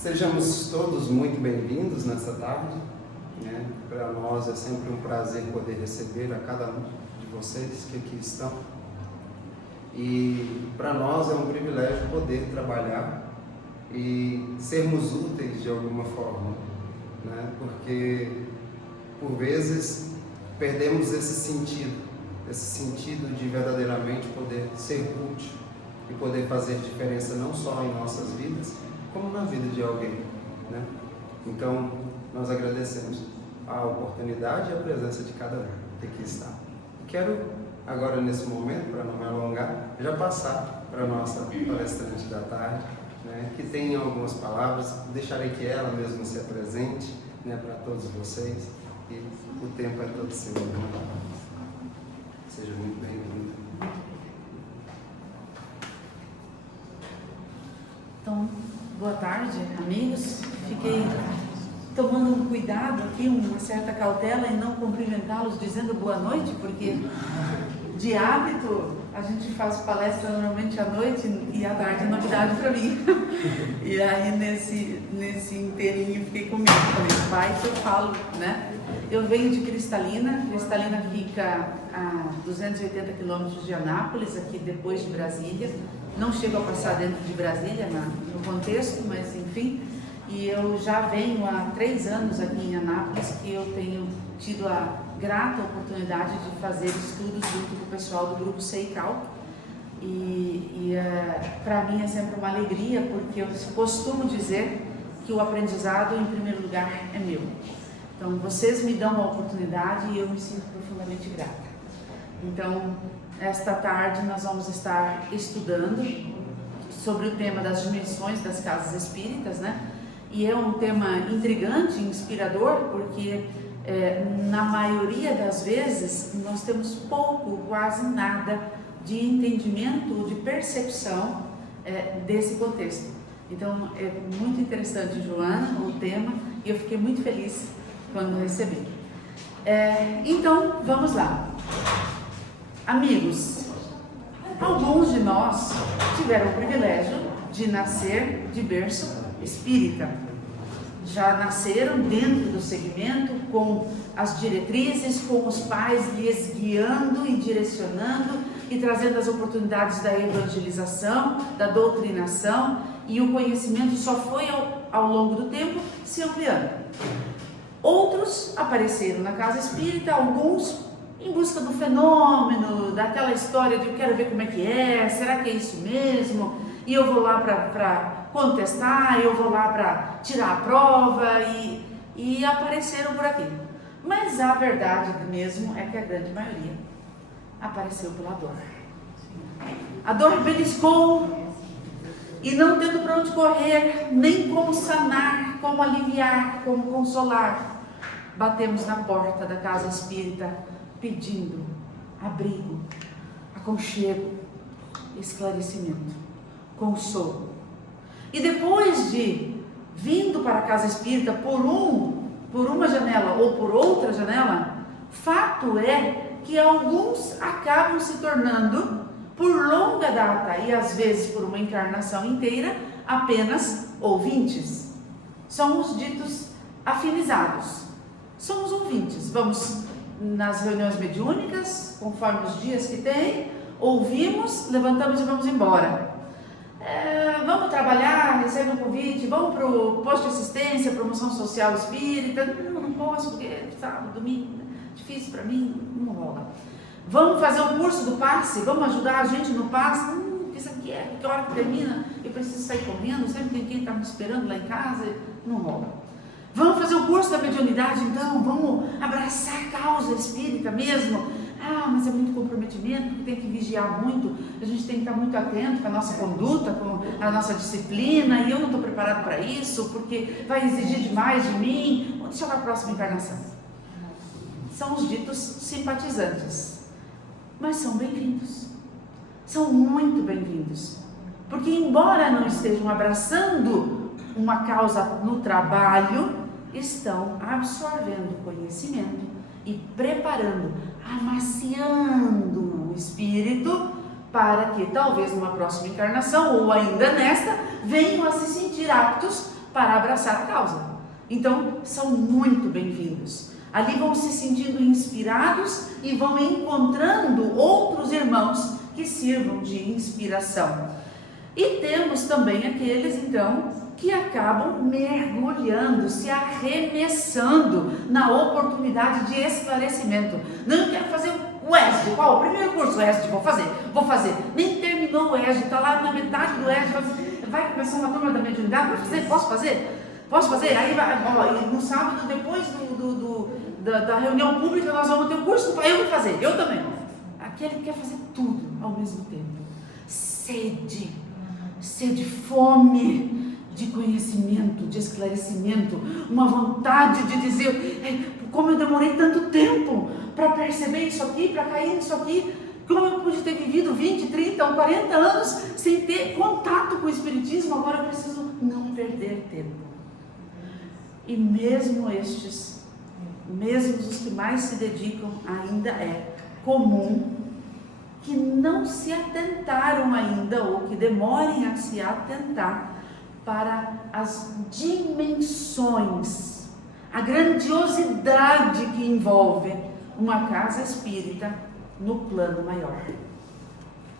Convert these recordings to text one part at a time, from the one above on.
Sejamos todos muito bem-vindos nessa tarde. Para nós é sempre um prazer poder receber a cada um de vocês que aqui estão. E para nós é um privilégio poder trabalhar e sermos úteis de alguma forma, porque por vezes perdemos esse sentido de verdadeiramente poder ser útil e poder fazer diferença não só em nossas vidas, como na vida de alguém, Então, nós agradecemos a oportunidade e a presença de cada um que aqui está. Quero agora, nesse momento, para não me alongar, já passar para a nossa palestrante da tarde, que tem algumas palavras, deixarei que ela mesma se apresente, para todos vocês, e o tempo é todo seu. Seja muito bem-vindo. Então, boa tarde, amigos. Fiquei tomando um cuidado aqui, uma certa cautela em não cumprimentá-los dizendo boa noite, porque de hábito a gente faz palestra normalmente à noite e à tarde é novidade para mim. E aí nesse inteirinho fiquei com medo, falei, vai que eu falo, Eu venho de Cristalina fica a 280 quilômetros de Anápolis, aqui depois de Brasília. Não chego a passar dentro de Brasília no contexto, mas enfim. E eu já venho há 3 anos aqui em Anápolis, que eu tenho tido a grata oportunidade de fazer estudos junto com o pessoal do grupo Seical. Para mim é sempre uma alegria, porque eu costumo dizer que o aprendizado, em primeiro lugar, é meu. Então, vocês me dão a oportunidade e eu me sinto profundamente grata. Então, esta tarde nós vamos estar estudando sobre o tema das dimensões das casas espíritas, E é um tema intrigante, inspirador, porque na maioria das vezes nós temos pouco, quase nada de entendimento, de percepção desse contexto. Então, é muito interessante, Joana, o tema, e eu fiquei muito feliz quando recebi. Então, vamos lá. Amigos, alguns de nós tiveram o privilégio de nascer de berço espírita. Já nasceram dentro do segmento, com as diretrizes, com os pais lhes guiando e direcionando e trazendo as oportunidades da evangelização, da doutrinação, e o conhecimento só foi ao longo do tempo se ampliando. Outros apareceram na casa espírita, alguns em busca do fenômeno, daquela história de eu quero ver como é que é, será que é isso mesmo? E eu vou lá para contestar, eu vou lá para tirar a prova e apareceram por aqui. Mas a verdade mesmo é que a grande maioria apareceu pela dor. A dor beliscou e não tendo para onde correr, nem como sanar, como aliviar, como consolar, batemos na porta da casa espírita pedindo abrigo, aconchego, esclarecimento, consolo. E depois de vindo para a casa espírita por uma janela ou por outra janela, fato é que alguns acabam se tornando, por longa data e às vezes por uma encarnação inteira, apenas ouvintes. Somos ditos afinizados. Somos ouvintes. Vamos nas reuniões mediúnicas, conforme os dias que tem, ouvimos, levantamos e vamos embora. Vamos trabalhar, recebe um convite, vamos para o posto de assistência, promoção social espírita, não posso porque sábado, domingo, difícil para mim, não rola. Vamos fazer o curso do passe, vamos ajudar a gente no passe, isso aqui que hora que termina, eu preciso sair correndo, sempre tem quem está me esperando lá em casa, não rola. Vamos fazer o curso da mediunidade então, vamos abraçar a causa espírita mesmo. Mas é muito comprometimento, porque tem que vigiar muito, a gente tem que estar muito atento com a nossa conduta, com a nossa disciplina, e eu não estou preparado para isso, porque vai exigir demais de mim. Vou deixar para a próxima encarnação. São os ditos simpatizantes, mas são bem-vindos, são muito bem-vindos, porque embora não estejam abraçando uma causa no trabalho, estão absorvendo conhecimento e preparando, amaciando o espírito para que talvez numa próxima encarnação ou ainda nesta venham a se sentir aptos para abraçar a causa. Então, são muito bem-vindos. Ali vão se sentindo inspirados e vão encontrando outros irmãos que sirvam de inspiração. E temos também aqueles, então, que acabam mergulhando, se arremessando na oportunidade de esclarecimento. Não, eu quero fazer o ESD. Qual? O primeiro curso do ESD, vou fazer. Nem terminou o ESD, está lá na metade do ESD, vai começar uma turma da mediunidade, posso fazer? Aí no sábado, depois da reunião pública, nós vamos ter um curso para eu fazer, eu também. Aquele que quer fazer tudo ao mesmo tempo. Sede, fome de conhecimento, de esclarecimento, uma vontade de dizer, como eu demorei tanto tempo para perceber isso aqui, para cair nisso aqui, como eu pude ter vivido 20, 30 ou 40 anos sem ter contato com o Espiritismo, agora eu preciso não perder tempo. E mesmo estes, mesmo os que mais se dedicam, ainda é comum que não se atentaram ainda, ou que demorem a se atentar para as dimensões, a grandiosidade que envolve uma casa espírita no plano maior.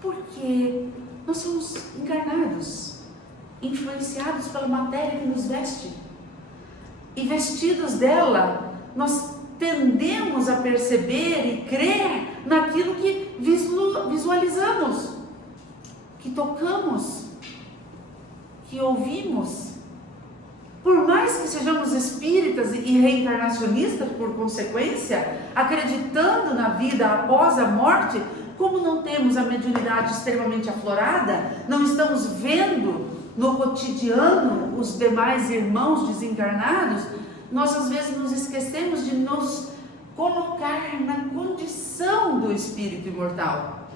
Porque nós somos encarnados, influenciados pela matéria que nos veste, e vestidos dela, nós tendemos a perceber e crer naquilo que visualizamos, que tocamos, que ouvimos. Por mais que sejamos espíritas e reencarnacionistas por consequência, acreditando na vida após a morte, como não temos a mediunidade extremamente aflorada, não estamos vendo no cotidiano os demais irmãos desencarnados, nós às vezes nos esquecemos de nos colocar na condição do espírito imortal.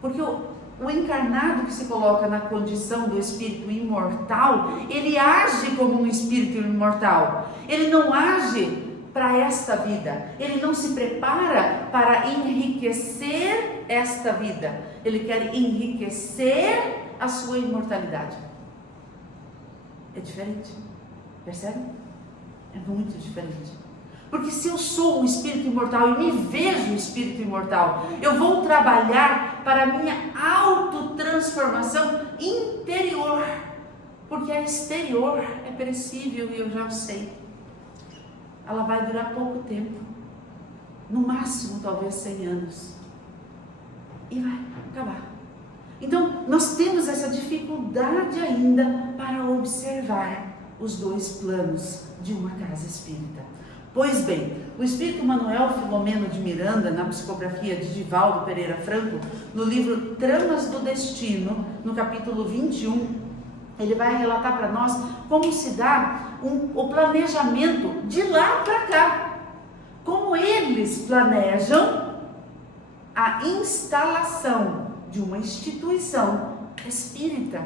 Porque o encarnado que se coloca na condição do espírito imortal, ele age como um espírito imortal. Ele não age para esta vida. Ele não se prepara para enriquecer esta vida. Ele quer enriquecer a sua imortalidade. É diferente. Percebe? É muito diferente. Porque se eu sou um espírito imortal e me vejo um espírito imortal, eu vou trabalhar para a minha autotransformação interior. Porque a exterior é perecível e eu já o sei. Ela vai durar pouco tempo. No máximo, talvez 100 anos. E vai acabar. Então, nós temos essa dificuldade ainda para observar os dois planos de uma casa espírita. Pois bem, o espírito Manuel Filomeno de Miranda, na psicografia de Divaldo Pereira Franco, no livro Tramas do Destino, no capítulo 21, ele vai relatar para nós como se dá o planejamento de lá para cá. Como eles planejam a instalação de uma instituição espírita.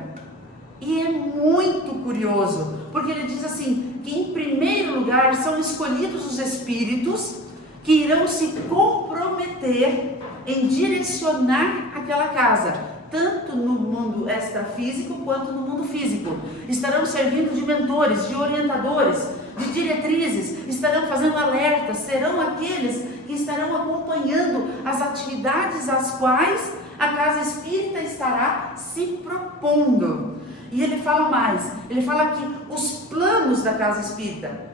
E é muito curioso, porque ele diz assim, que em primeiro lugar são escolhidos os espíritos que irão se comprometer em direcionar aquela casa, tanto no mundo extrafísico quanto no mundo físico. Estarão servindo de mentores, de orientadores, de diretrizes, estarão fazendo alertas, serão aqueles que estarão acompanhando as atividades às quais a casa espírita estará se propondo. E ele fala mais, ele fala que os planos da casa espírita,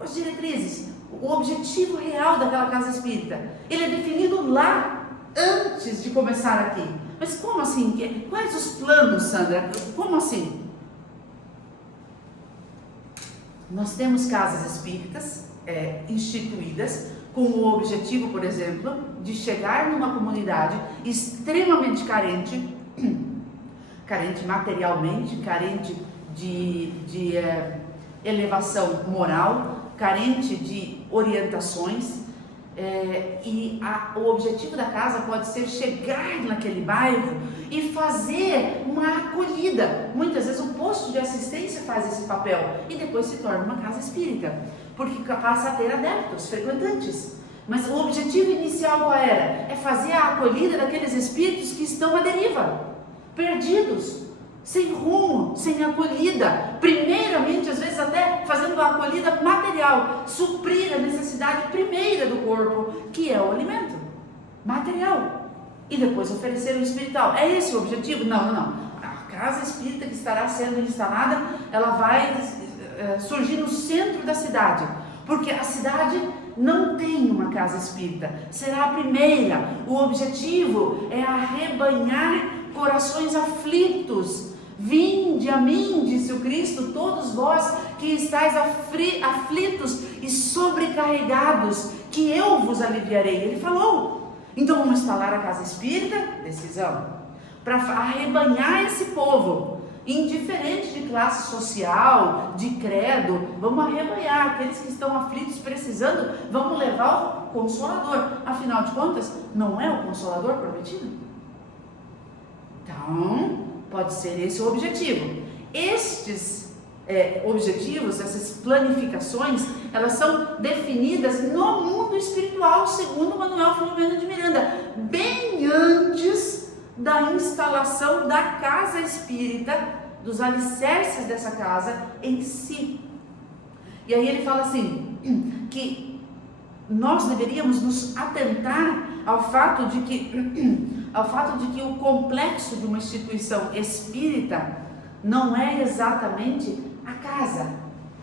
as diretrizes, o objetivo real daquela casa espírita, ele é definido lá antes de começar aqui. Mas como assim? Quais os planos, Sandra? Como assim? Nós temos casas espíritas instituídas com o objetivo, por exemplo, de chegar numa comunidade extremamente carente materialmente, carente de elevação moral, carente de orientações, o objetivo da casa pode ser chegar naquele bairro e fazer uma acolhida. Muitas vezes o posto de assistência faz esse papel e depois se torna uma casa espírita, porque passa a ter adeptos, frequentantes. Mas o objetivo inicial qual era? É fazer a acolhida daqueles espíritos que estão à deriva, perdidos, sem rumo, sem acolhida. Primeiro primeiramente, às vezes até fazendo a acolhida material, suprir a necessidade primeira do corpo, que é o alimento material, e depois oferecer o espiritual. É esse o objetivo? Não. A casa espírita que estará sendo instalada, ela vai surgir no centro da cidade, porque a cidade não tem uma casa espírita, será a primeira. O objetivo é arrebanhar corações aflitos. Vinde a mim, disse o Cristo, todos vós que estáis aflitos e sobrecarregados, que eu vos aliviarei. Ele falou. Então vamos instalar a casa espírita, decisão, para arrebanhar esse povo, indiferente de classe social, de credo. Vamos arrebanhar aqueles que estão aflitos, precisando. Vamos levar o Consolador. Afinal de contas, não é o Consolador prometido? Então, pode ser esse o objetivo. Estes objetivos, essas planificações, elas são definidas no mundo espiritual, segundo Manuel Filomeno de Miranda, bem antes da instalação da casa espírita, dos alicerces dessa casa em si. E aí ele fala assim, que nós deveríamos nos atentar ao fato de que o complexo de uma instituição espírita não é exatamente a casa,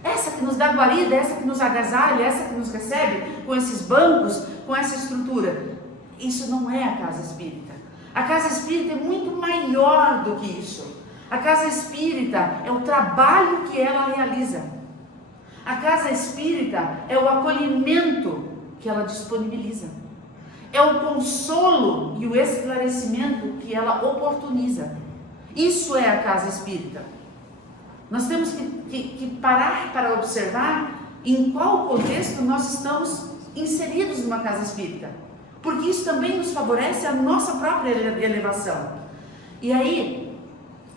essa que nos dá guarida, essa que nos agasalha, essa que nos recebe com esses bancos, com essa estrutura. Isso não é a casa espírita. A casa espírita é muito maior do que isso. A casa espírita é o trabalho que ela realiza. A casa espírita é o acolhimento que ela disponibiliza. É o consolo e o esclarecimento que ela oportuniza. Isso é a casa espírita. Nós temos que parar para observar em qual contexto nós estamos inseridos numa casa espírita, porque isso também nos favorece a nossa própria elevação. E aí,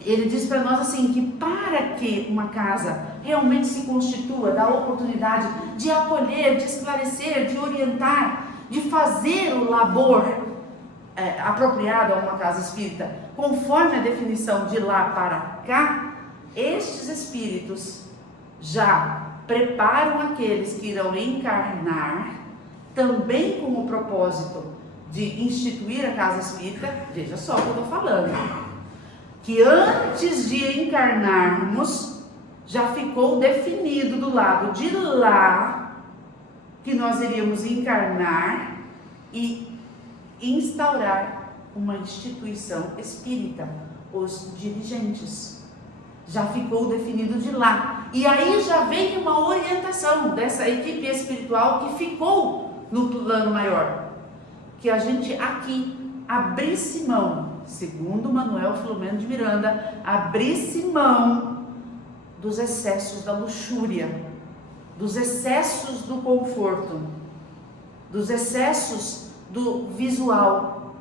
ele diz para nós assim, que para que uma casa realmente se constitua, dá a oportunidade de acolher, de esclarecer, de orientar, de fazer o labor apropriado a uma casa espírita, conforme a definição de lá para cá, estes espíritos já preparam aqueles que irão encarnar, também com o propósito de instituir a casa espírita. Veja só o que eu estou falando, que antes de encarnarmos, já ficou definido do lado de lá, que nós iríamos encarnar e instaurar uma instituição espírita, os dirigentes. Já ficou definido de lá. E aí já vem uma orientação dessa equipe espiritual que ficou no plano maior. Que a gente aqui abrisse mão, segundo Manuel Filomeno de Miranda, abrisse mão dos excessos da luxúria, dos excessos do conforto, dos excessos do visual.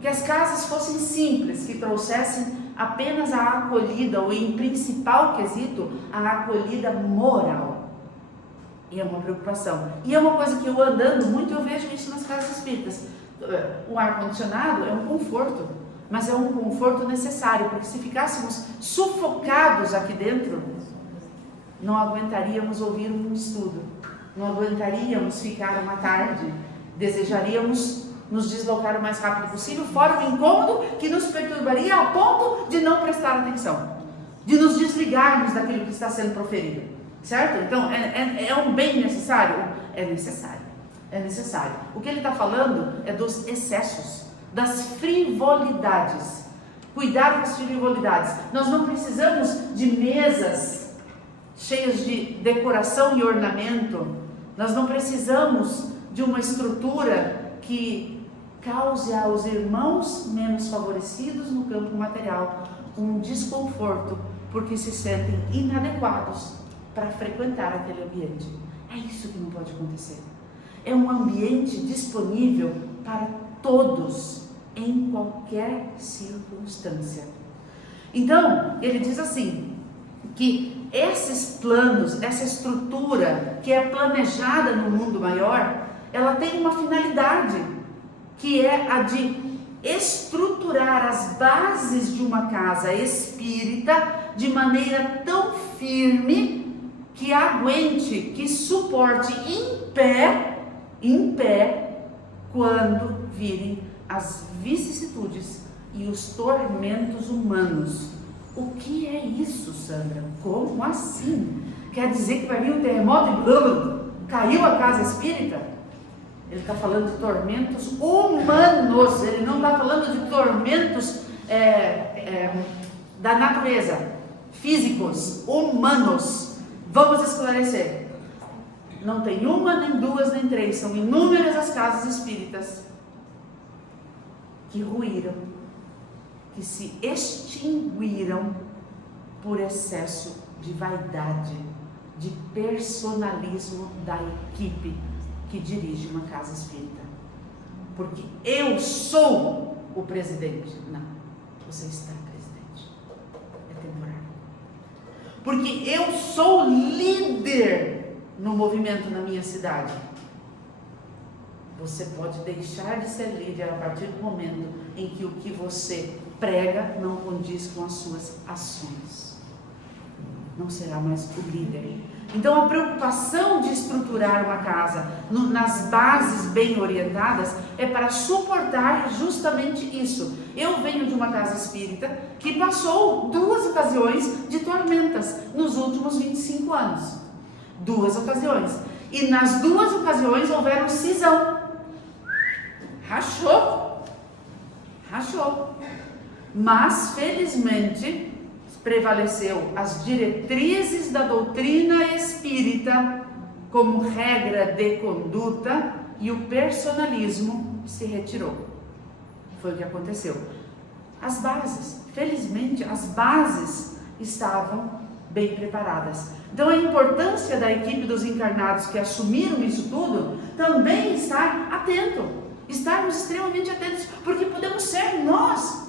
Que as casas fossem simples, que trouxessem apenas a acolhida, ou em principal quesito, a acolhida moral. E é uma preocupação. E é uma coisa que eu andando muito, eu vejo isso nas casas espíritas. O ar-condicionado é um conforto, mas é um conforto necessário, porque se ficássemos sufocados aqui dentro, não aguentaríamos ouvir um estudo, não aguentaríamos ficar uma tarde, desejaríamos nos deslocar o mais rápido possível, fora um incômodo que nos perturbaria a ponto de não prestar atenção, de nos desligarmos daquilo que está sendo proferido, certo? Então, é um bem necessário? É necessário, é necessário. O que ele está falando é dos excessos, das frivolidades. Cuidar com as frivolidades. Nós não precisamos de mesas cheias de decoração e ornamento, nós não precisamos de uma estrutura que cause aos irmãos menos favorecidos no campo material um desconforto, porque se sentem inadequados para frequentar aquele ambiente. É isso que não pode acontecer. É um ambiente disponível para todos, em qualquer circunstância. Então, ele diz assim, que esses planos, essa estrutura que é planejada no mundo maior, ela tem uma finalidade, que é a de estruturar as bases de uma casa espírita de maneira tão firme, que aguente, que suporte em pé, quando virem as vicissitudes e os tormentos humanos. O que é isso, Sandra? Como assim? Quer dizer que vai vir um terremoto e caiu a casa espírita? Ele está falando de tormentos humanos, ele não está falando de tormentos da natureza, físicos, humanos. Vamos esclarecer. Não tem uma, nem duas, nem três, são inúmeras as casas espíritas que ruíram, que se extinguiram por excesso de vaidade, de personalismo da equipe que dirige uma casa espírita. Porque eu sou o presidente. Não, você está presidente. É temporário. Porque eu sou líder no movimento na minha cidade. Você pode deixar de ser líder a partir do momento em que o que você prega não condiz com as suas ações. Não será mais o líder. Então a preocupação de estruturar uma casa nas bases bem orientadas é para suportar justamente isso. Eu venho de uma casa espírita que passou 2 ocasiões de tormentas nos últimos 25 anos. 2 ocasiões. E nas 2 ocasiões houveram cisão. Rachou. Mas felizmente prevaleceu as diretrizes da doutrina espírita como regra de conduta e o personalismo se retirou. Foi o que aconteceu. As bases, felizmente, as bases estavam bem preparadas. Então a importância da equipe dos encarnados que assumiram isso tudo também estar atento, estarmos extremamente atentos, porque podemos ser nós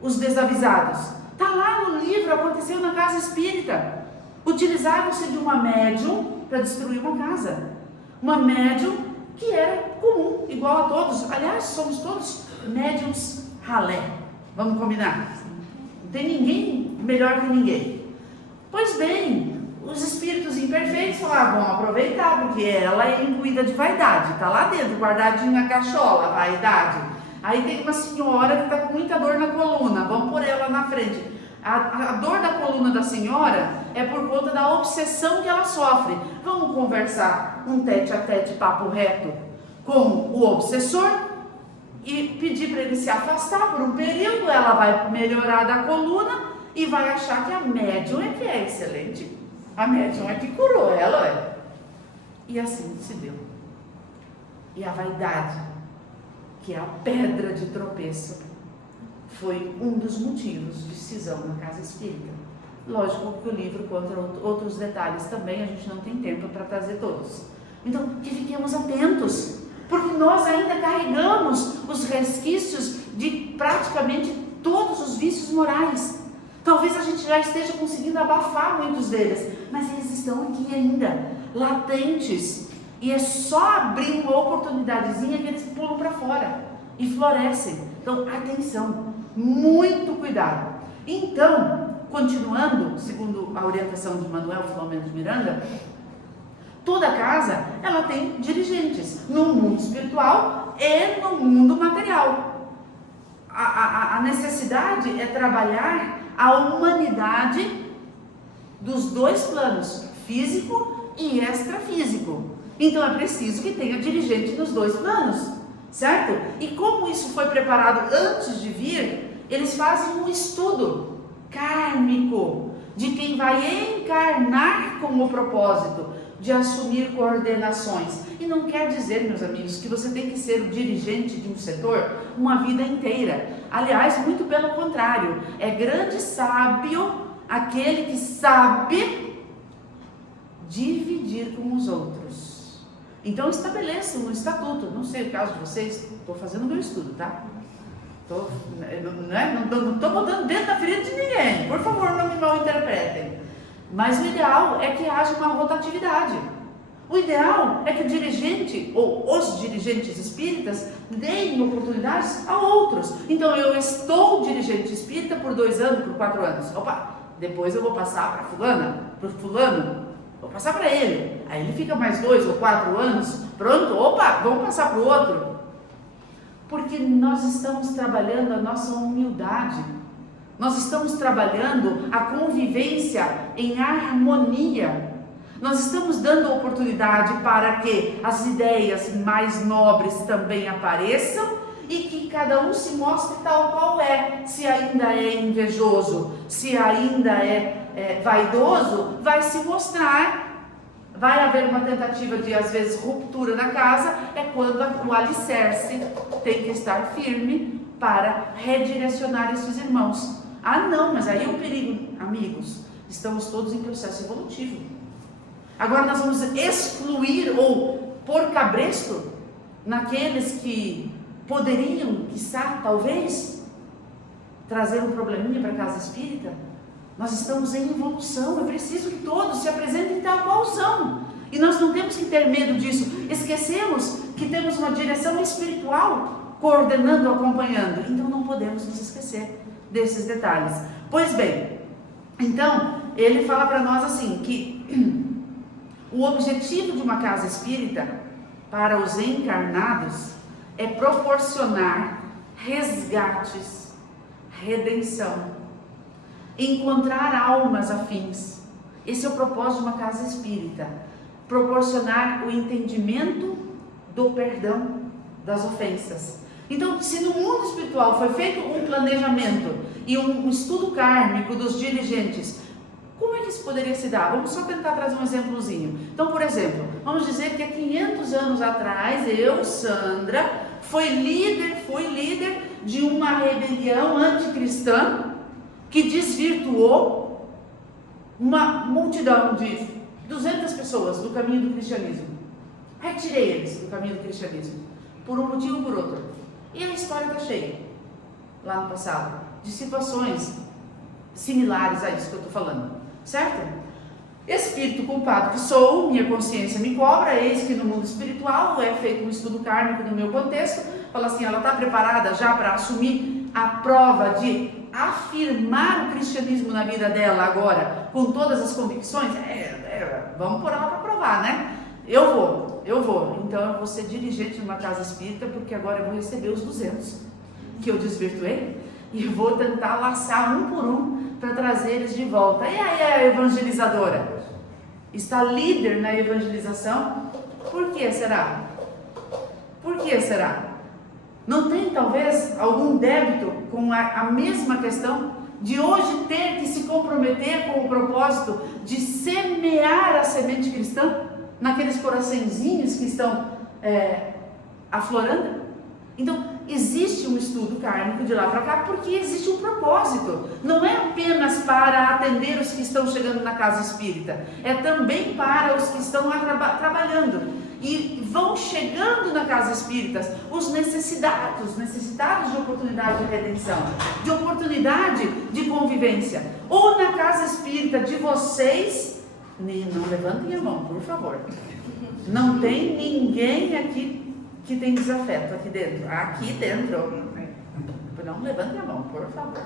os desavisados. Está lá no livro, aconteceu na casa espírita. Utilizaram-se de uma médium para destruir uma casa. Uma médium que era comum, igual a todos. Aliás, somos todos médiums ralé. Vamos combinar? Não tem ninguém melhor que ninguém. Pois bem, os espíritos imperfeitos falaram, vamos aproveitar, porque ela é imbuída de vaidade. Está lá dentro, guardadinho na cachola, vaidade. Aí tem uma senhora que está com muita dor na coluna, vamos pôr ela na frente. A dor da coluna da senhora é por conta da obsessão que ela sofre. Vamos conversar um tete-a-tete, papo reto com o obsessor e pedir para ele se afastar por um período. Ela vai melhorar da coluna e vai achar que a médium é que é excelente. A médium é que curou ela. E assim se deu. E a vaidade, que é a pedra de tropeço, foi um dos motivos de cisão na casa espírita. Lógico que o livro conta outros detalhes também, a gente não tem tempo para trazer todos. Então, que fiquemos atentos, porque nós ainda carregamos os resquícios de praticamente todos os vícios morais. Talvez a gente já esteja conseguindo abafar muitos deles, mas eles estão aqui ainda, latentes. E é só abrir uma oportunidadezinha que eles pulam para fora e florescem. Então, atenção, muito cuidado. Então, continuando, segundo a orientação de Manuel Filomeno de Miranda, toda casa, ela tem dirigentes no mundo espiritual e no mundo material. A necessidade é trabalhar a humanidade dos 2 planos, físico e extrafísico. Então é preciso que tenha dirigente nos 2 planos, certo? E como isso foi preparado antes de vir, eles fazem um estudo kármico de quem vai encarnar com o propósito de assumir coordenações. E não quer dizer, meus amigos, que você tem que ser o dirigente de um setor uma vida inteira. Aliás, muito pelo contrário, é grande sábio aquele que sabe dividir com os outros. Então estabeleça um estatuto. Não sei o caso de vocês, estou fazendo meu estudo, tá? Não estou botando dentro da ferida de ninguém, por favor, não me mal interpretem. Mas o ideal é que haja uma rotatividade. O ideal é que o dirigente ou os dirigentes espíritas deem oportunidades a outros. Então eu estou dirigente espírita por 2 anos, por 4 anos. Opa, depois eu vou passar para fulana, para fulano, vou passar para ele. Aí ele fica mais 2 ou 4 anos, pronto, opa, vamos passar para o outro. Porque nós estamos trabalhando a nossa humildade, nós estamos trabalhando a convivência em harmonia, nós estamos dando oportunidade para que as ideias mais nobres também apareçam e que cada um se mostre tal qual é. Se ainda é invejoso, se ainda é vaidoso, vai se mostrar. Vai haver uma tentativa de, às vezes, ruptura da casa, é quando o alicerce tem que estar firme para redirecionar esses irmãos. Ah, não, mas aí é um perigo. Amigos, estamos todos em processo evolutivo. Agora nós vamos excluir ou pôr cabresto naqueles que poderiam, quiçá, talvez, trazer um probleminha para a casa espírita. Nós estamos em evolução, é preciso que todos se apresentem tal qual são. E nós não temos que ter medo disso. Esquecemos que temos uma direção espiritual coordenando, acompanhando. Então não podemos nos esquecer desses detalhes. Pois bem, então ele fala para nós assim, que o objetivo de uma casa espírita para os encarnados é proporcionar resgates, redenção, encontrar almas afins. Esse é o propósito de uma casa espírita, proporcionar o entendimento do perdão das ofensas. Então, se no mundo espiritual foi feito um planejamento e um estudo kármico dos dirigentes, como é que isso poderia se dar? Vamos só tentar trazer um exemplozinho. Então, por exemplo, vamos dizer que há 500 anos atrás, eu, Sandra, fui líder de uma rebelião anticristã que desvirtuou uma multidão de 200 pessoas do caminho do cristianismo. Retirei eles do caminho do cristianismo, por um motivo ou por outro. E a história está cheia, lá no passado, de situações similares a isso que eu estou falando, certo? Espírito culpado que sou, minha consciência me cobra, eis que no mundo espiritual é feito um estudo kármico no meu contexto, fala assim, ela está preparada já para assumir a prova de afirmar o cristianismo na vida dela agora, com todas as convicções? Vamos por ela para provar, né? Eu vou, então eu vou ser dirigente de uma casa espírita, porque agora eu vou receber os 200 que eu desvirtuei, e vou tentar laçar um por um para trazer eles de volta. E aí a evangelizadora está líder na evangelização? Por que será? Não tem talvez algum débito com a mesma questão de hoje ter que se comprometer com o propósito de semear a semente cristã naqueles coraçõezinhos que estão aflorando? Então, existe um estudo kármico de lá para cá porque existe um propósito. Não é apenas para atender os que estão chegando na casa espírita, é também para os que estão lá trabalhando. E vão chegando na casa espírita os necessitados de oportunidade de redenção, de oportunidade de convivência. Ou na casa espírita de vocês, não levantem a mão, por favor. Não tem ninguém aqui que tem desafeto aqui dentro. Aqui dentro. Não levantem a mão, por favor.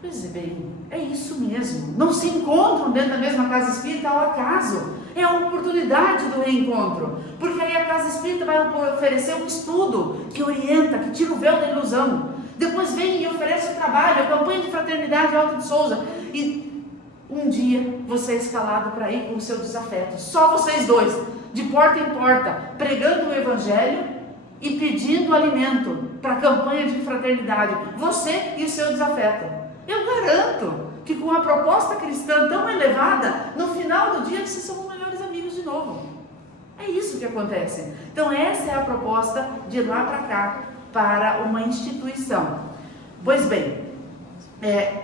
Pois bem, é isso mesmo. Não se encontram dentro da mesma casa espírita ao acaso. É a oportunidade do reencontro. Porque aí a casa espírita vai oferecer um estudo que orienta, que tira o véu da ilusão. Depois vem e oferece o trabalho, a campanha de fraternidade Alto de Souza. E um dia você é escalado para ir com o seu desafeto. Só vocês dois, de porta em porta, pregando o evangelho e pedindo alimento para a campanha de fraternidade. Você e o seu desafeto. Eu garanto que com a proposta cristã tão elevada, no final do dia vocês são os melhores amigos de novo. É isso que acontece. Então essa é a proposta de lá para cá, para uma instituição. Pois bem,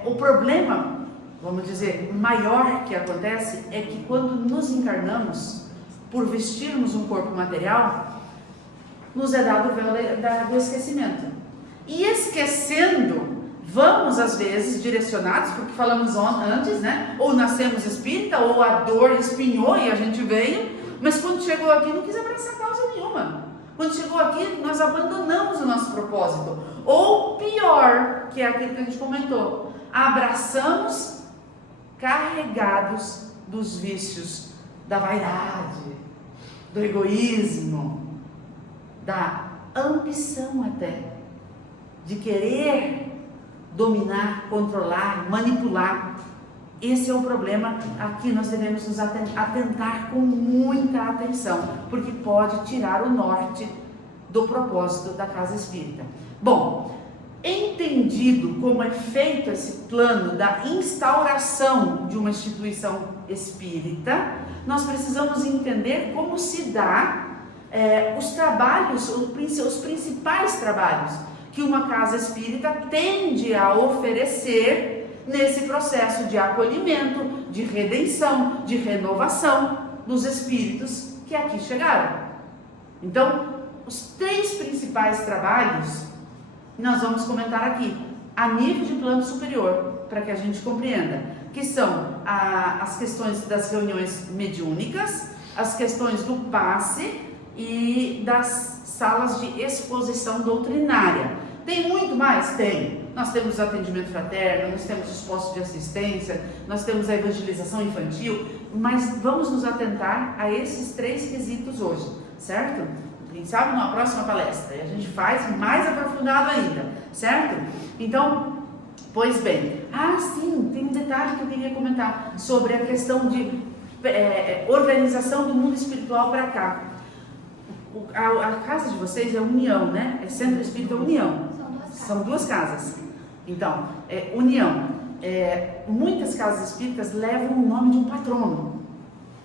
o problema, vamos dizer, maior que acontece é que quando nos encarnamos, por vestirmos um corpo material, nos é dado o véu do esquecimento. E esquecendo, vamos às vezes direcionados, porque falamos antes, né? Ou nascemos espírita, ou a dor espinhou e a gente veio, mas quando chegou aqui não quis abraçar causa nenhuma. Quando chegou aqui nós abandonamos o nosso propósito. Ou pior, que é aquilo que a gente comentou, abraçamos carregados dos vícios da vaidade, do egoísmo, da ambição até, de querer dominar, controlar, manipular. Esse é o problema a que nós devemos nos atentar com muita atenção, porque pode tirar o norte do propósito da casa espírita. Bom, entendido como é feito esse plano da instauração de uma instituição espírita, nós precisamos entender como se dá os trabalhos, os principais trabalhos que uma casa espírita tende a oferecer nesse processo de acolhimento, de redenção, de renovação dos espíritos que aqui chegaram. Então, os 3 principais trabalhos nós vamos comentar aqui, a nível de plano superior, para que a gente compreenda, que são as questões das reuniões mediúnicas, as questões do passe e das salas de exposição doutrinária. Tem muito mais? Tem. Nós temos atendimento fraterno, nós temos os postos de assistência, nós temos a evangelização infantil, mas vamos nos atentar a esses 3 quesitos hoje, certo? Quem sabe numa próxima palestra, e a gente faz mais aprofundado ainda, certo? Então, pois bem, sim, tem um detalhe que eu queria comentar sobre a questão de organização do mundo espiritual para cá. A casa de vocês é União, né? É Centro Espírita União. São 2 casas. Então, União. Muitas casas espíritas levam o nome de um patrono.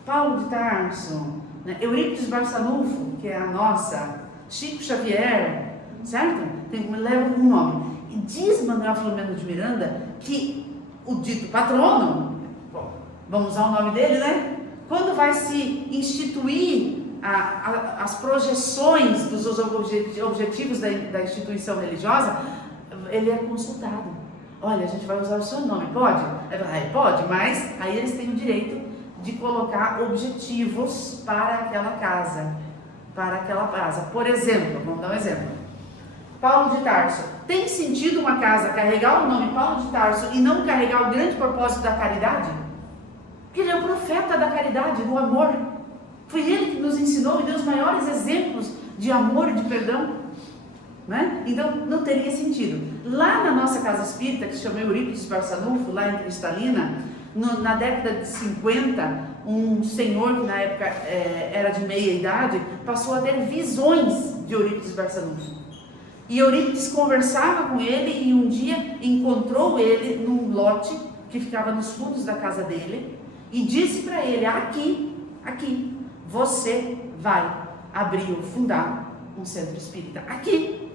Paulo de Tarso, né? Eurípides Barçanufo, que é a nossa, Chico Xavier, certo? Levam um nome. E diz Manuel Filomeno de Miranda que o dito patrono, vamos usar o nome dele, né? Quando vai se instituir as projeções dos objetivos da instituição religiosa, ele é consultado. Olha, a gente vai usar o seu nome, pode? Pode, mas aí eles têm o direito de colocar objetivos para aquela casa. Por exemplo, vamos dar um exemplo. Paulo de Tarso. Tem sentido uma casa carregar o nome Paulo de Tarso e não carregar o grande propósito da caridade? Porque ele é o profeta da caridade, do amor. Foi ele que nos ensinou e deu os maiores exemplos de amor e de perdão, né? Então não teria sentido. Lá na nossa casa espírita, que se chama Eurípides Barçanufo, lá em Cristalina, na década de 50, um senhor que na época era de meia idade, passou a ter visões de Eurípides Barçanufo. E Eurípides conversava com ele e um dia encontrou ele num lote que ficava nos fundos da casa dele e disse para ele: aqui, você vai abrir ou fundar um centro espírita aqui.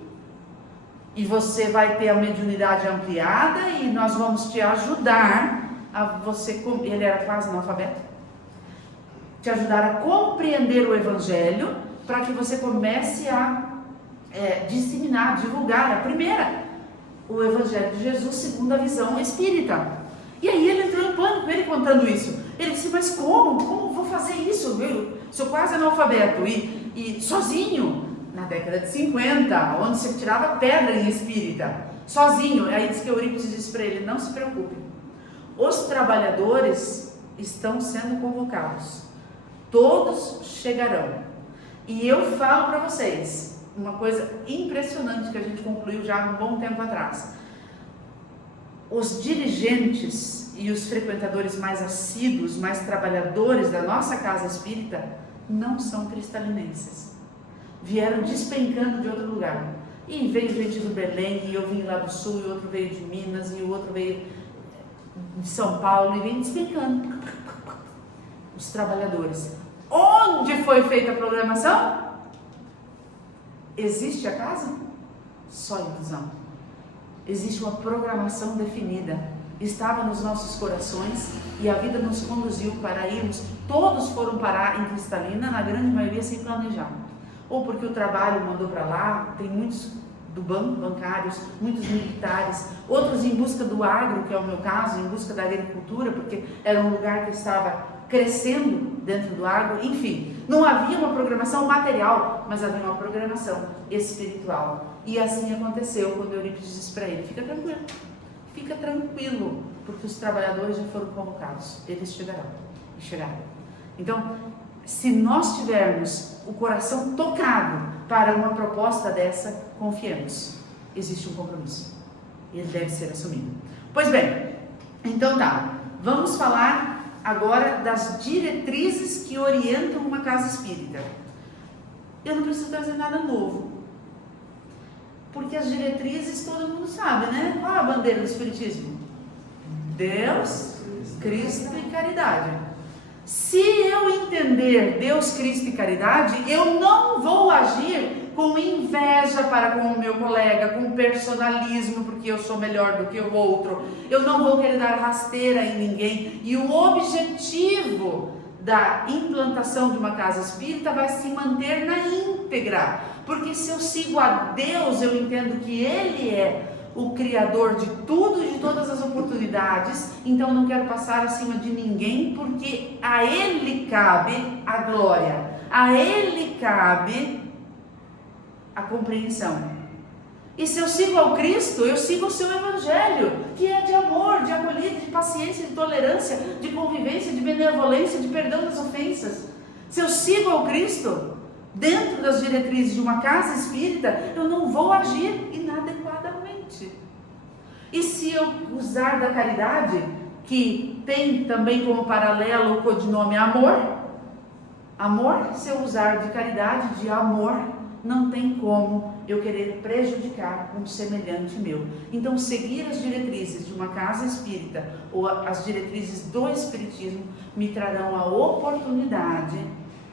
E você vai ter a mediunidade ampliada e nós vamos te ajudar a você, ele era quase analfabeto, te ajudar a compreender o Evangelho para que você comece a disseminar, divulgar o Evangelho de Jesus segundo a visão espírita. E aí ele entrou em pânico, ele contando isso. Ele disse: mas como vou fazer isso? Eu sou quase analfabeto e sozinho, na década de 50, onde se tirava pedra em espírita, sozinho. Aí diz que Eurípides disse para ele: não se preocupe, os trabalhadores estão sendo convocados, todos chegarão. E eu falo para vocês uma coisa impressionante que a gente concluiu já há um bom tempo atrás. Os dirigentes e os frequentadores mais assíduos, mais trabalhadores da nossa casa espírita não são cristalinenses. Vieram despencando de outro lugar. E veio gente do Belém, e eu vim lá do Sul, e outro veio de Minas, e o outro veio de São Paulo, e vem despencando. Os trabalhadores. Onde foi feita a programação? Existe a casa? Só ilusão. Existe uma programação definida. Estava nos nossos corações e a vida nos conduziu para irmos. Todos foram parar em Cristalina, na grande maioria sem planejar. Ou porque o trabalho mandou para lá, tem muitos do banco, bancários, muitos militares, outros em busca do agro, que é o meu caso, em busca da agricultura, porque era um lugar que estava crescendo dentro do agro. Enfim, não havia uma programação material, mas havia uma programação espiritual. E assim aconteceu quando Eurípides disse para ele: fica tranquilo, porque os trabalhadores já foram convocados, eles chegarão e chegarão. Então, se nós tivermos o coração tocado para uma proposta dessa, confiemos, existe um compromisso, ele deve ser assumido. Pois bem, então tá, vamos falar agora das diretrizes que orientam uma casa espírita. Eu não preciso trazer nada novo, porque as diretrizes todo mundo sabe, né? Qual é a bandeira do Espiritismo? Deus, Cristo e caridade. Se eu entender Deus, Cristo e caridade, eu não vou agir com inveja para com o meu colega, com personalismo, porque eu sou melhor do que o outro. Eu não vou querer dar rasteira em ninguém. E o objetivo da implantação de uma casa espírita vai se manter na íntegra. Porque se eu sigo a Deus, eu entendo que Ele é o Criador de tudo e de todas as oportunidades, então não quero passar acima de ninguém, porque a Ele cabe a glória, a Ele cabe a compreensão. E se eu sigo ao Cristo, eu sigo o seu Evangelho, que é de amor, de acolhida, de paciência, de tolerância, de convivência, de benevolência, de perdão das ofensas. Se eu sigo ao Cristo, dentro das diretrizes de uma casa espírita, eu não vou agir inadequadamente. E se eu usar da caridade, que tem também como paralelo o codinome amor, se eu usar de caridade, de amor, não tem como eu querer prejudicar um semelhante meu. Então, seguir as diretrizes de uma casa espírita ou as diretrizes do Espiritismo me trarão a oportunidade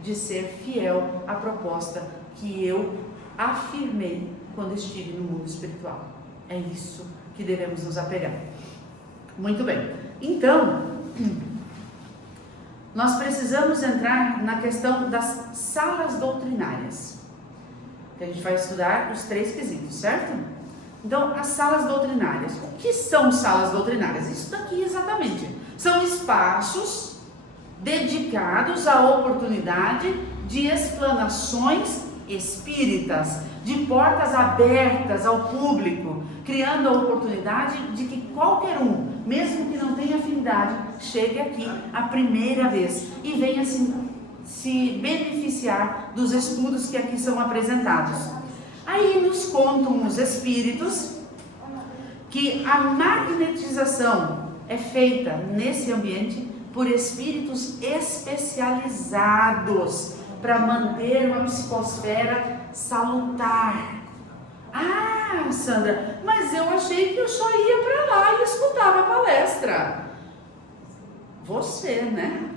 de ser fiel à proposta que eu afirmei quando estive no mundo espiritual. É isso que devemos nos apegar. Muito bem. Então, nós precisamos entrar na questão das salas doutrinárias, que a gente vai estudar os 3 quesitos, certo? Então, as salas doutrinárias. O que são salas doutrinárias? Isso daqui exatamente. São espaços dedicados à oportunidade de explanações espíritas, de portas abertas ao público, criando a oportunidade de que qualquer um, mesmo que não tenha afinidade, chegue aqui a primeira vez e venha se beneficiar dos estudos que aqui são apresentados. Aí nos contam os espíritos que a magnetização é feita nesse ambiente por espíritos especializados para manter uma psicosfera salutar. Ah, Sandra, mas eu achei que eu só ia para lá e escutava a palestra. Você, né?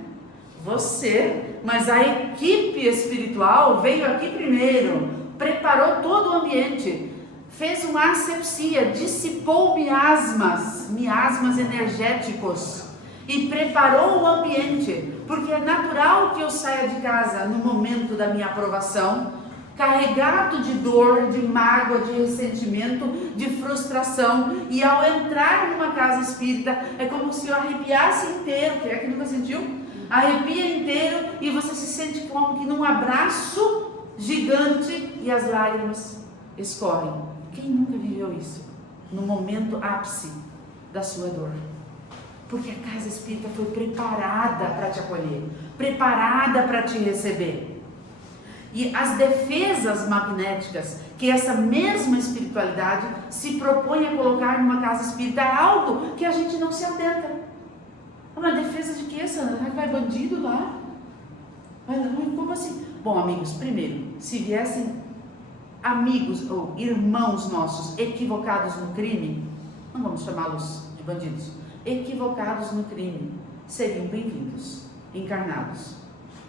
Você, mas a equipe espiritual veio aqui primeiro, preparou todo o ambiente, fez uma asepsia, dissipou miasmas energéticos e preparou o ambiente, porque é natural que eu saia de casa no momento da minha aprovação, carregado de dor, de mágoa, de ressentimento, de frustração, e ao entrar numa casa espírita, é como se eu arrepiasse inteiro. Quem é que nunca sentiu? Arrepia inteiro e você se sente como que num abraço gigante e as lágrimas escorrem. Quem nunca viveu isso? No momento ápice da sua dor. Porque a casa espírita foi preparada para te acolher, preparada para te receber. E as defesas magnéticas que essa mesma espiritualidade se propõe a colocar numa casa espírita é algo que a gente não se atenta. Uma defesa de quê, Sandra? Vai bandido lá? Como assim? Bom, amigos, primeiro, se viessem amigos ou irmãos nossos equivocados no crime, não vamos chamá-los de bandidos, equivocados no crime, seriam bem-vindos, encarnados,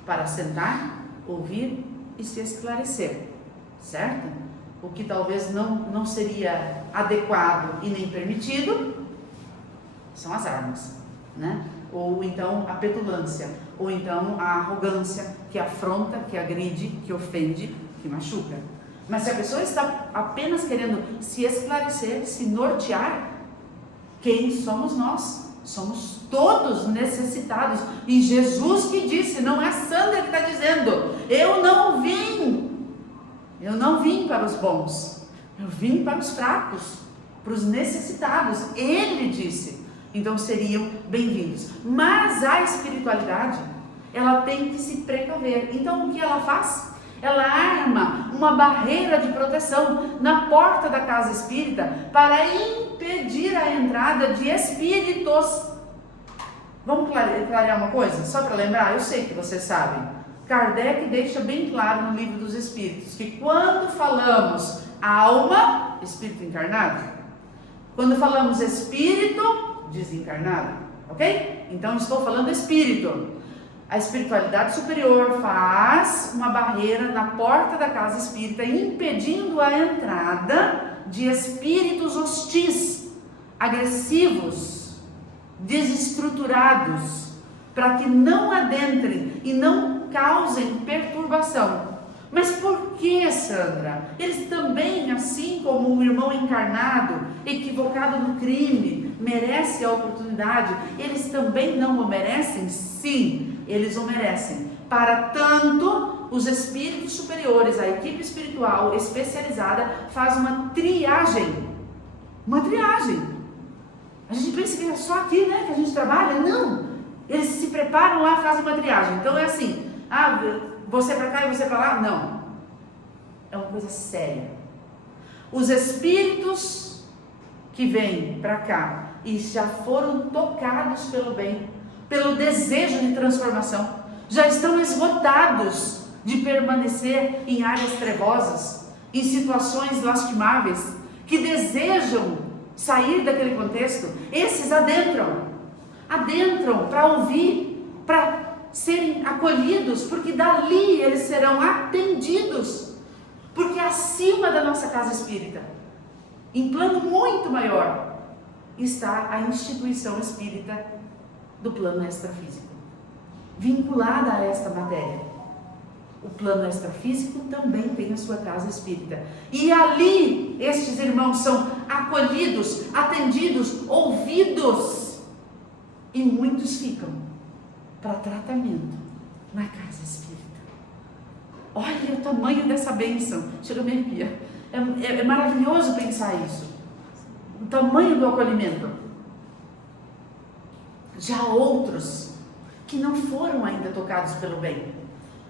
para sentar, ouvir e se esclarecer, certo? O que talvez não seria adequado e nem permitido são as armas, né? Ou então a petulância, ou então a arrogância que afronta, que agride, que ofende, que machuca. Mas se a pessoa está apenas querendo se esclarecer, se nortear, quem somos nós? Somos todos necessitados. E Jesus que disse, não é Sandra que está dizendo, eu não vim para os bons, eu vim para os fracos, para os necessitados. Ele disse, Então seriam bem-vindos. Mas a espiritualidade, ela tem que se precaver. Então o que ela faz? Ela arma uma barreira de proteção na porta da casa espírita para impedir a entrada de espíritos. Vamos clarear uma coisa? Só para lembrar, eu sei que vocês sabem. Kardec deixa bem claro no Livro dos Espíritos que quando falamos alma, espírito encarnado, quando falamos espírito, desencarnado, ok? Então estou falando espírito. A espiritualidade superior faz uma barreira na porta da casa espírita, impedindo a entrada de espíritos hostis, agressivos, desestruturados, para que não adentrem e não causem perturbação. Mas por que, Sandra? Eles também, assim como o irmão encarnado, equivocado no crime, merece a oportunidade, eles também não o merecem? Sim, eles o merecem. Para tanto, os espíritos superiores, a equipe espiritual especializada, faz uma triagem. Uma triagem. A gente pensa que é só aqui, né, que a gente trabalha. Não! Eles se preparam lá e fazem uma triagem. Então é assim, você para cá e você para lá? Não. É uma coisa séria. Os espíritos que vêm para cá e já foram tocados pelo bem, pelo desejo de transformação, já estão esgotados de permanecer em áreas trevosas, em situações lastimáveis, que desejam sair daquele contexto. Esses adentram para ouvir, para serem acolhidos, porque dali eles serão atendidos, porque acima da nossa casa espírita, em plano muito maior, está a instituição espírita do plano extrafísico, vinculada a esta matéria. O plano extrafísico também tem a sua casa espírita, e ali estes irmãos são acolhidos, atendidos, ouvidos, e muitos ficam para tratamento na casa espírita. Olha o tamanho dessa bênção, chega a me arrepiar. É maravilhoso pensar isso, o tamanho do acolhimento. Já outros que não foram ainda tocados pelo bem,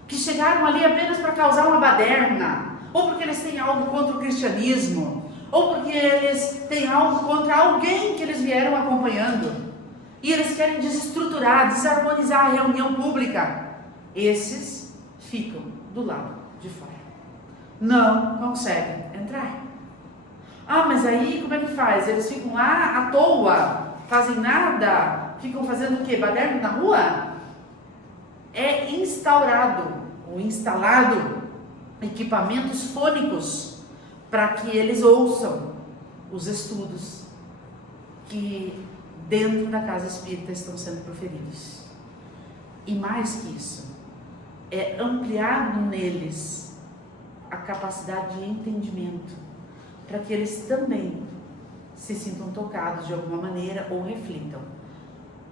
que chegaram ali apenas para causar uma baderna, ou porque eles têm algo contra o cristianismo, ou porque eles têm algo contra alguém que eles vieram acompanhando, e eles querem desestruturar, desarmonizar a reunião pública. Esses ficam do lado de fora, não conseguem entrar. Mas aí como é que faz? Eles ficam lá à toa, fazem nada, ficam fazendo o quê? Baderna na rua? É instaurado ou instalado equipamentos fônicos para que eles ouçam os estudos que dentro da casa espírita estão sendo proferidos. E mais que isso, é ampliar neles a capacidade de entendimento, para que eles também se sintam tocados de alguma maneira ou reflitam.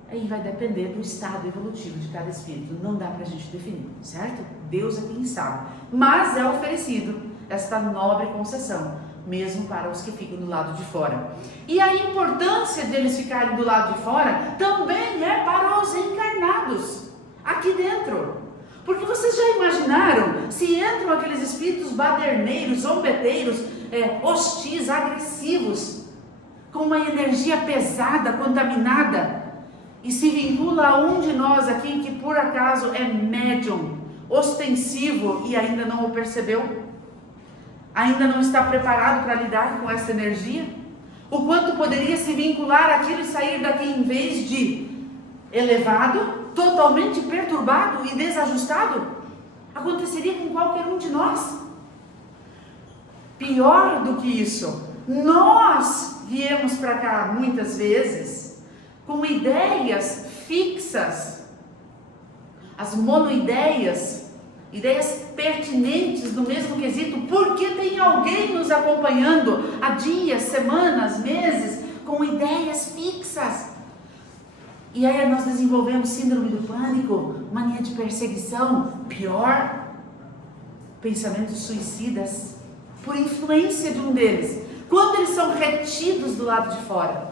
Aí vai depender do estado evolutivo de cada espírito, não dá para a gente definir, certo? Deus é quem sabe, mas é oferecido esta nobre concessão, mesmo para os que ficam do lado de fora. E a importância deles ficarem do lado de fora também é para os encarnados, aqui dentro. Porque vocês já imaginaram, se entram aqueles espíritos baderneiros, zombeteiros, hostis, agressivos, com uma energia pesada, contaminada, e se vincula a um de nós aqui que por acaso é médium, ostensivo e ainda não o percebeu, ainda não está preparado para lidar com essa energia, o quanto poderia se vincular aquilo e sair daqui em vez de elevado, totalmente perturbado e desajustado? Aconteceria com qualquer um de nós. Pior do que isso, nós viemos para cá muitas vezes com ideias fixas, as monoideias, ideias pertinentes no mesmo quesito, porque tem alguém nos acompanhando há dias, semanas, meses, com ideias fixas. E aí nós desenvolvemos síndrome do pânico, mania de perseguição, pior, pensamentos suicidas, por influência de um deles. Quando eles são retidos do lado de fora,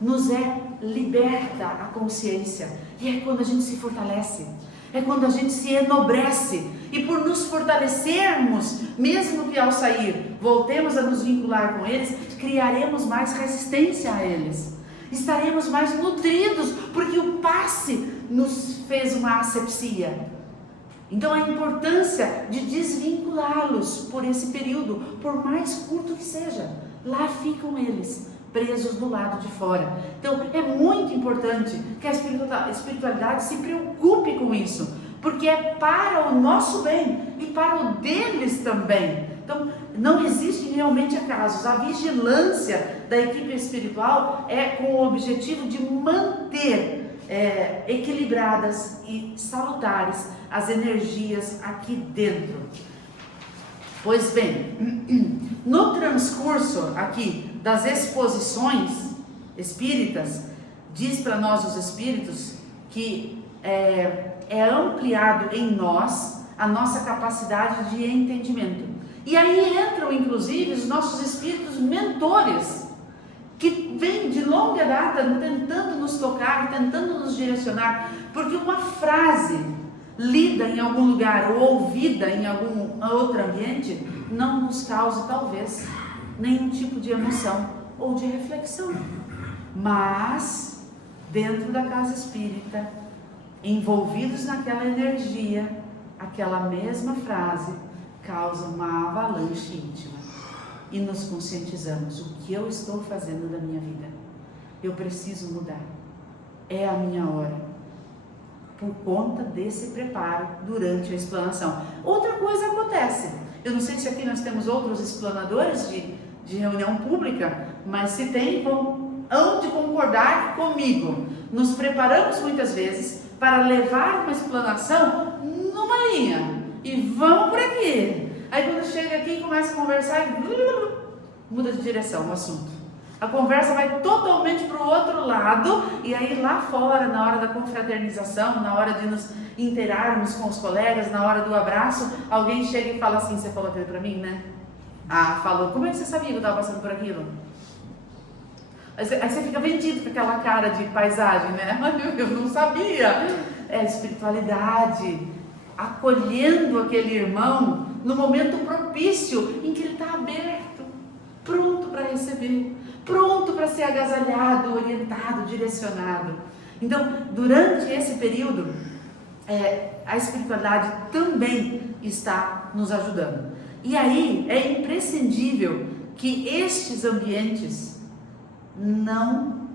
nos é liberta a consciência, e é quando a gente se fortalece, é quando a gente se enobrece, e por nos fortalecermos, mesmo que ao sair voltemos a nos vincular com eles, criaremos mais resistência a eles, estaremos mais nutridos, porque o passe nos fez uma asepsia. Então a importância de desvinculá-los por esse período, por mais curto que seja, lá ficam eles, presos do lado de fora. Então é muito importante que a espiritualidade se preocupe com isso, porque é para o nosso bem e para o deles também. Então não existe realmente acasos. A vigilância da equipe espiritual é com o objetivo de manter equilibradas e salutares as energias aqui dentro. Pois bem, no transcurso aqui das exposições espíritas, diz para nós os espíritos que é ampliado em nós a nossa capacidade de entendimento. E aí entram inclusive os nossos espíritos mentores, que vêm de longa data tentando nos tocar, tentando nos direcionar, porque uma frase lida em algum lugar ou ouvida em algum outro ambiente não nos causa talvez nenhum tipo de emoção ou de reflexão, mas dentro da casa espírita, envolvidos naquela energia, aquela mesma frase causa uma avalanche íntima. E nos conscientizamos: o que eu estou fazendo da minha vida? Eu preciso mudar. É a minha hora. Por conta desse preparo durante a explanação. Outra coisa acontece. Eu não sei se aqui nós temos outros explanadores de reunião pública, mas se tem, hão de concordar comigo. Nos preparamos muitas vezes para levar uma explanação numa linha. E vamos por aqui. Aí quando chega aqui e começa a conversar, muda de direção o assunto. A conversa vai totalmente para o outro lado, e aí lá fora, na hora da confraternização, na hora de nos inteirarmos com os colegas, na hora do abraço, alguém chega e fala assim: você falou aquilo para mim, né? Ah, falou. Como é que você sabia que eu estava passando por aquilo? Aí você fica vendido com aquela cara de paisagem, né? Eu não sabia. É espiritualidade, acolhendo aquele irmão no momento propício em que ele está aberto, pronto para receber, pronto para ser agasalhado, orientado, direcionado. Então, durante esse período, a espiritualidade também está nos ajudando. E aí é imprescindível que estes ambientes não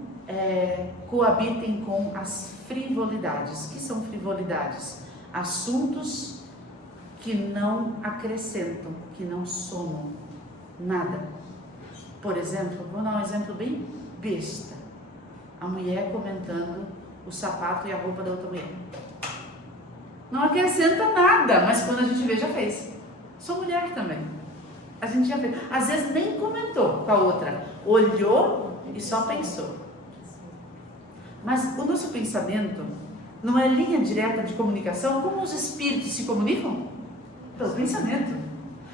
coabitem com as frivolidades. Que são frivolidades? Assuntos que não acrescentam, que não somam nada. Por exemplo, vou dar um exemplo bem besta: a mulher comentando o sapato e a roupa da outra mulher. Não acrescenta nada, mas quando a gente vê, já fez. Sou mulher também. A gente já fez. Às vezes nem comentou com a outra, olhou e só pensou. Mas o nosso pensamento não é linha direta de comunicação. Como os espíritos se comunicam? Pelo pensamento.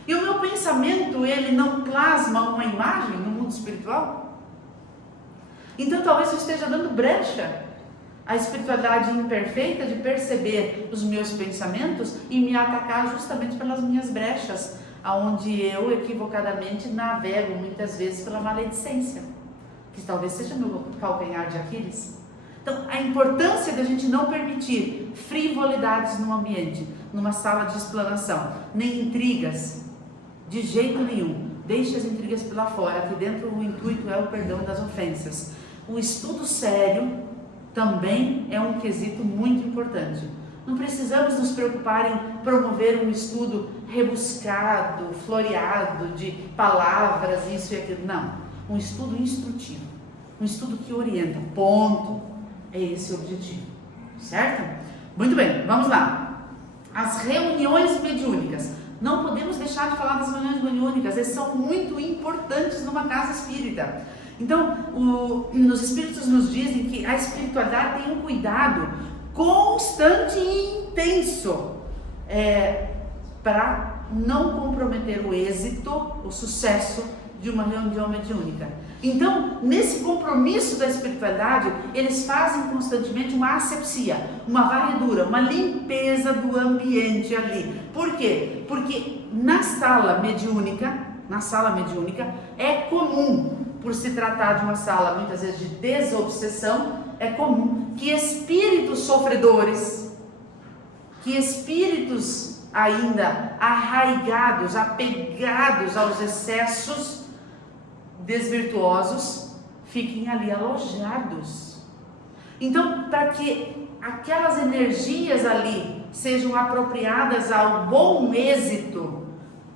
E o meu pensamento, ele não plasma uma imagem no mundo espiritual? Então talvez eu esteja dando brecha à espiritualidade imperfeita de perceber os meus pensamentos e me atacar justamente pelas minhas brechas, aonde eu equivocadamente navego muitas vezes pela maledicência, que talvez seja meu calcanhar de Aquiles. Então, a importância da gente não permitir frivolidades no ambiente, numa sala de explanação, nem intrigas, de jeito nenhum. Deixe as intrigas lá fora, aqui dentro o intuito é o perdão das ofensas. O estudo sério também é um quesito muito importante. Não precisamos nos preocupar em promover um estudo rebuscado, floreado de palavras, isso e aquilo. Não, um estudo instrutivo, um estudo que orienta, ponto. É esse o objetivo, certo? Muito bem, vamos lá. As reuniões mediúnicas. Não podemos deixar de falar das reuniões mediúnicas, elas são muito importantes numa casa espírita. Então, os espíritos nos dizem que a espiritualidade tem um cuidado constante e intenso para não comprometer o êxito, o sucesso de uma reunião mediúnica. Então, nesse compromisso da espiritualidade, eles fazem constantemente uma asepsia, uma varredura, uma limpeza do ambiente ali. Por quê? Porque na sala mediúnica é comum, por se tratar de uma sala muitas vezes de desobsessão, é comum que espíritos sofredores, que espíritos ainda arraigados, apegados aos excessos desvirtuosos, fiquem ali alojados. Então, para que aquelas energias ali sejam apropriadas ao bom êxito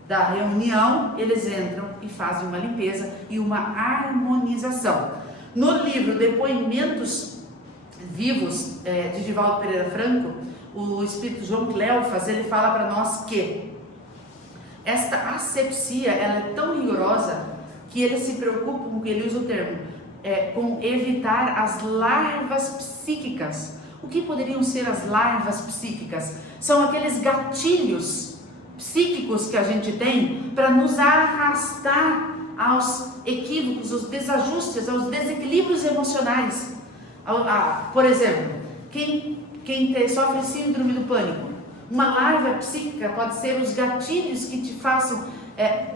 da reunião, eles entram e fazem uma limpeza e uma harmonização. No livro Depoimentos Vivos, de Divaldo Pereira Franco, o espírito João Cleofas, ele fala para nós que esta asepsia, ela é tão rigorosa que eles se preocupam, que ele usa o termo, com evitar as larvas psíquicas. O que poderiam ser as larvas psíquicas? São aqueles gatilhos psíquicos que a gente tem para nos arrastar aos equívocos, aos desajustes, aos desequilíbrios emocionais. Por exemplo, quem sofre síndrome do pânico, uma larva psíquica pode ser os gatilhos que te façam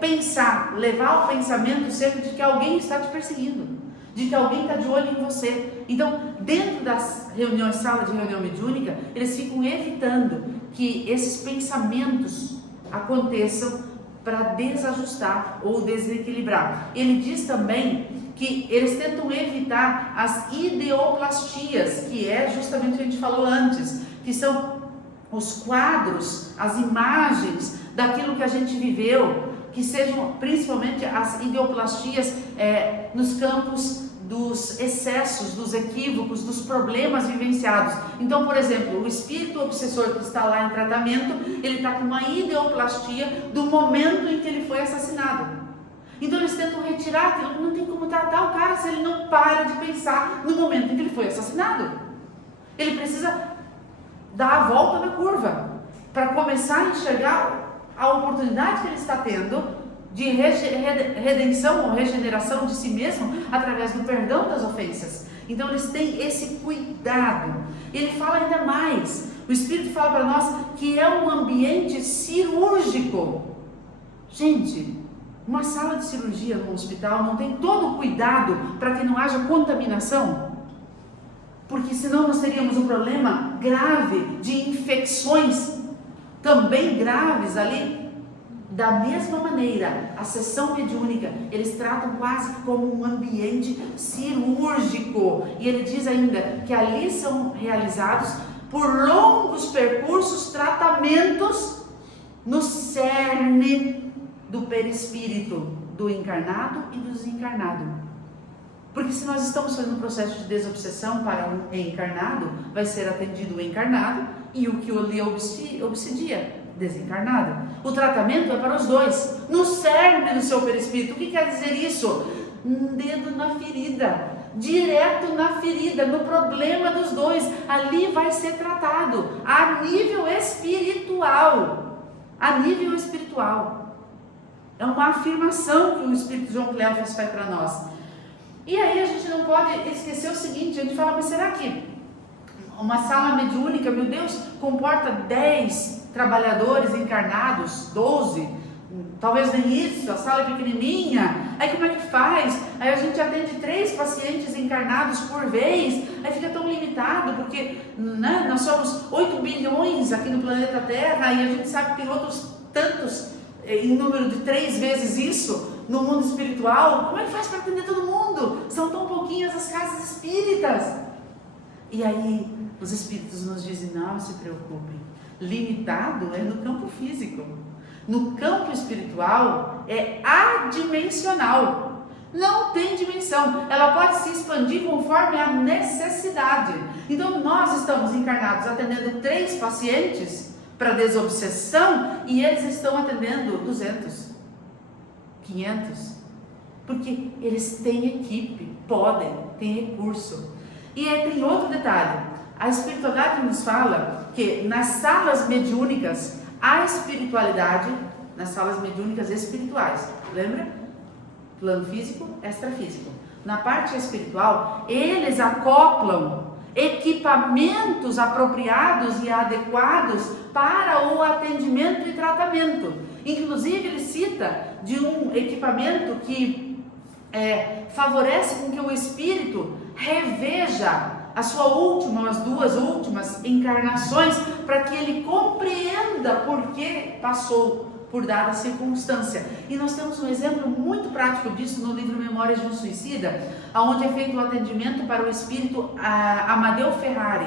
pensar, levar o pensamento sempre de que alguém está te perseguindo, de que alguém está de olho em você. Então, dentro das reuniões, sala de reunião mediúnica, eles ficam evitando que esses pensamentos aconteçam para desajustar ou desequilibrar. Ele diz também que eles tentam evitar as ideoplastias, que é justamente o que a gente falou antes, que são os quadros, as imagens daquilo que a gente viveu, que sejam principalmente as ideoplastias nos campos dos excessos, dos equívocos, dos problemas vivenciados. Então, por exemplo, o espírito obsessor que está lá em tratamento, ele está com uma ideoplastia do momento em que ele foi assassinado. Então eles tentam retirar aquilo, não tem como tratar o cara se ele não para de pensar no momento em que ele foi assassinado. Ele precisa dar a volta na curva para começar a enxergar a oportunidade que ele está tendo de redenção ou regeneração de si mesmo através do perdão das ofensas. Então eles têm esse cuidado. Ele fala ainda mais, o Espírito fala para nós que é um ambiente cirúrgico. Gente, uma sala de cirurgia no hospital não tem todo o cuidado para que não haja contaminação? Porque senão nós teríamos um problema grave de infecções também graves ali. Da mesma maneira, a sessão mediúnica, eles tratam quase como um ambiente cirúrgico. E ele diz ainda que ali são realizados por longos percursos, tratamentos no cerne do perispírito, do encarnado e do desencarnado. Porque se nós estamos fazendo um processo de desobsessão para um encarnado, vai ser atendido o encarnado e o que o lhe obsidia, desencarnado. O tratamento é para os dois, no cerne do seu perispírito. O que quer dizer isso? Um dedo na ferida, direto na ferida, no problema dos dois. Ali vai ser tratado a nível espiritual. A nível espiritual. É uma afirmação que o Espírito João Cleofas faz para nós. E aí a gente não pode esquecer o seguinte, a gente fala, mas será que uma sala mediúnica, meu Deus, comporta 10 trabalhadores encarnados, 12, talvez nem isso, a sala é pequenininha, aí como é que faz? Aí a gente atende 3 pacientes encarnados por vez, aí fica tão limitado, porque nós somos 8 bilhões aqui no planeta Terra, e a gente sabe que tem outros tantos, em número de 3 vezes isso, no mundo espiritual. Como é que faz para atender todo mundo? São tão pouquinhas as casas espíritas. E aí os espíritos nos dizem, não se preocupem, limitado é no campo físico, no campo espiritual é adimensional, não tem dimensão, ela pode se expandir conforme a necessidade. Então nós estamos encarnados atendendo 3 pacientes para desobsessão e eles estão atendendo 200, 500, porque eles têm equipe, podem, têm recurso. E aí tem outro detalhe, a espiritualidade nos fala que nas salas mediúnicas há espiritualidade, nas salas mediúnicas espirituais, lembra? plano físico, extrafísico. Na parte espiritual, eles acoplam equipamentos apropriados e adequados para o atendimento e tratamento. Inclusive, ele cita de um equipamento que favorece com que o espírito reveja as duas últimas encarnações, para que ele compreenda por que passou por dada circunstância. E nós temos um exemplo muito prático disso no livro Memórias de um Suicida, onde é feito o atendimento para o espírito Amadeu Ferrari.